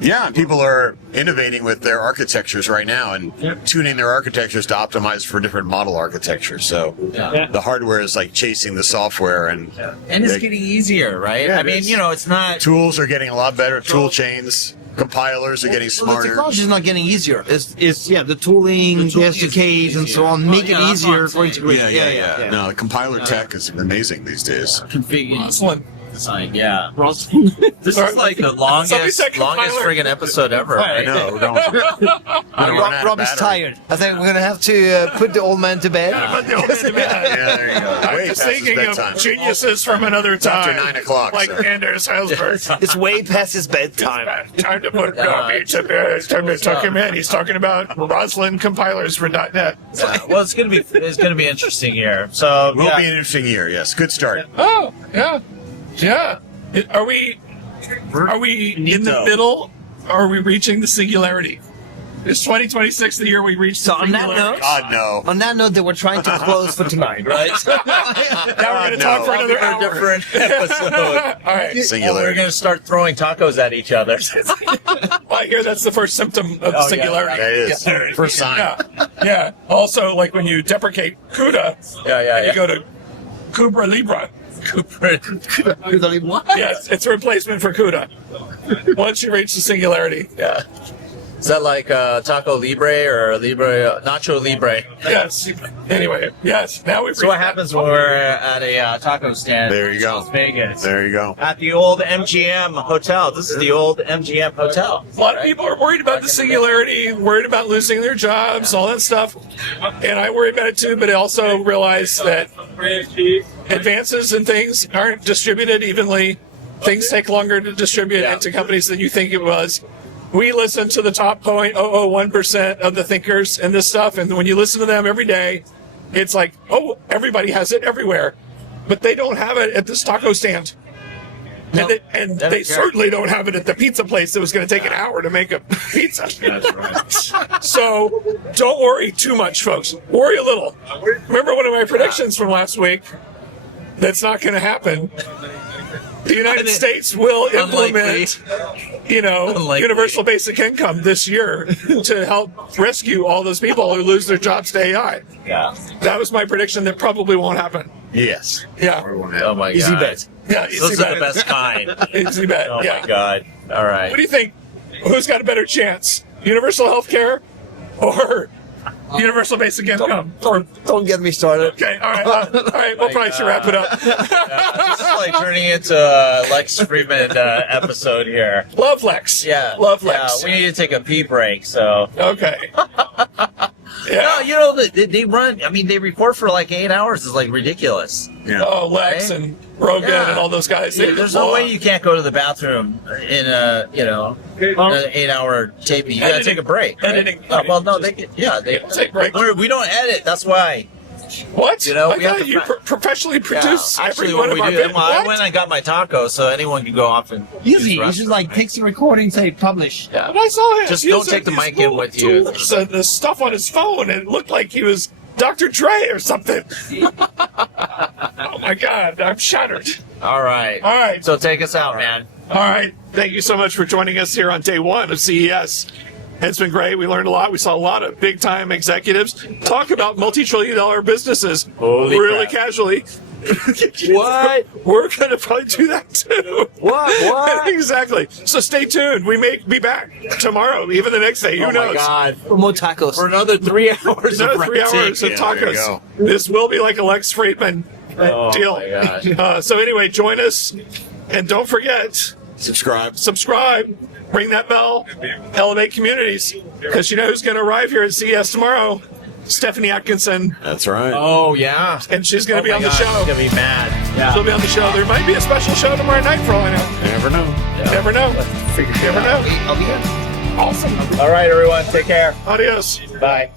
Yeah, people are innovating with their architectures right now and tuning their architectures to optimize for different model architectures. So the hardware is like chasing the software, and it's getting easier, right? Yeah, I mean, it's not. Tools are getting a lot better. Tool chains, compilers are getting The smarter. technology is not getting easier. It's the tooling, the SDKs, and so on make it easier for integration. Yeah. No, the compiler tech is amazing these days. Configuring design, yeah. This is like the longest friggin' episode ever. I Right? know. Rob is tired. I think we're gonna have to put the old man to bed. Yeah, there you go. I'm Way just past his thinking bedtime. of geniuses from another time. after 9 o'clock, Like so. Anders Helsberg. It's way past his bedtime. Time to put Robbie to bed. It's time to tuck him in. He's talking about Roslyn compilers for .NET. Yeah. Well, it's gonna be interesting here. So Will be an interesting year. Yes, good start. Oh, yeah. Yeah. Are we in the middle? Or are we reaching the singularity? Is 2026 the year we reach the So on that singularity? note, God no. on that note, that we're trying to close for tonight, right? Now we're going to talk for another hour. different episode. All right. We're Singularity. gonna start throwing tacos at each other. Well, I hear that's the first symptom of the singularity. That is. First sign. Yeah. Also, like when you deprecate CUDA, Yeah. you go to Cubra Libra. Yes, it's a replacement for CUDA. Once you reach the singularity. Yeah. Is that like Taco Libre or Nacho Libre? Yes. Anyway, yes. Now we've So what reached that. happens when we're at a taco stand There you in go. Las Vegas? There you go. At the old MGM hotel. This is the old MGM hotel. A lot of people are worried about the singularity, worried about losing their jobs, all that stuff. And I worry about it too, but I also realize that advances in things aren't distributed evenly. Things take longer to distribute into companies than you think it was. We listen to the top 0.001% of the thinkers in this stuff, and when you listen to them every day, it's like, oh, everybody has it everywhere. But they don't have it at this taco stand. And they certainly don't have it at the pizza place that was going to take an hour to make a pizza. That's right. So don't worry too much, folks. Worry a little. Remember one of my predictions from last week? That's not going to happen. The United States will implement, universal basic income this year to help rescue all those people who lose their jobs to AI. Yeah. That was my prediction that probably won't happen. Yes. Yeah. Oh my Easy god. bet. Yeah, Those easy are the bet. best kind. Easy bet. Oh Yeah. my god. All right. What do you think? Who's got a better chance? Universal health care or universal basic income? Don't get me started. Okay, all right. All right, we'll probably should wrap it up. This is like turning into a Lex Friedman episode here. Love Lex. Yeah. Love Lex. Yeah, we need to take a pee break, so. Okay. Yeah. No, you know, they run, I mean, they record for like 8 hours. It's like ridiculous. Oh, Lex Right? and Rogan Yeah. and all those guys. Dude, there's no way you can't go to the bathroom in a, in an 8-hour taping. You gotta Editing. take a break. Right? Editing. Well, no, they Take breaks. We don't edit. That's why. What? You know, I we have thought to you fa- professionally produce Actually, every one what of our we do, videos. I went and got my taco, so anyone can go off and Easy. use You just like takes the recording, say publish. Yeah. But I saw him. Just He don't was take the these mic in little with you. tools and the stuff on his phone, and it looked like he was Dr. Dre or something. Oh my God, I'm shattered. All right. All right. So take us out, man. All right. Thank you so much for joining us here on day one of CES. It's been great. We learned a lot. We saw a lot of big time executives talk about multi-trillion-dollar businesses Holy really crap. casually. What? We're going to probably do that too. What? Exactly. So stay tuned. We may be back tomorw, even the next day. Who Oh knows? my God. For more tacos. For another 3 hours of Another 3 renting. hours of Yeah, there you tacos. go. This will be like a Lex Friedman Oh deal. my gosh. So anyway, join us. And don't forget, subscribe, ring that bell, elevate communities. Because you know who's going to arrive here at CES tomorrow? Stephanie Atkinson. That's right. Oh, yeah. And she's going to be my on the God, show. She's going to be mad. Yeah. She'll be on the show. There might be a special show tomorrow night for all I know. You never know. Never know. Never know. I'll be here. Awesome. All right, everyone. Take care. Adios. Bye.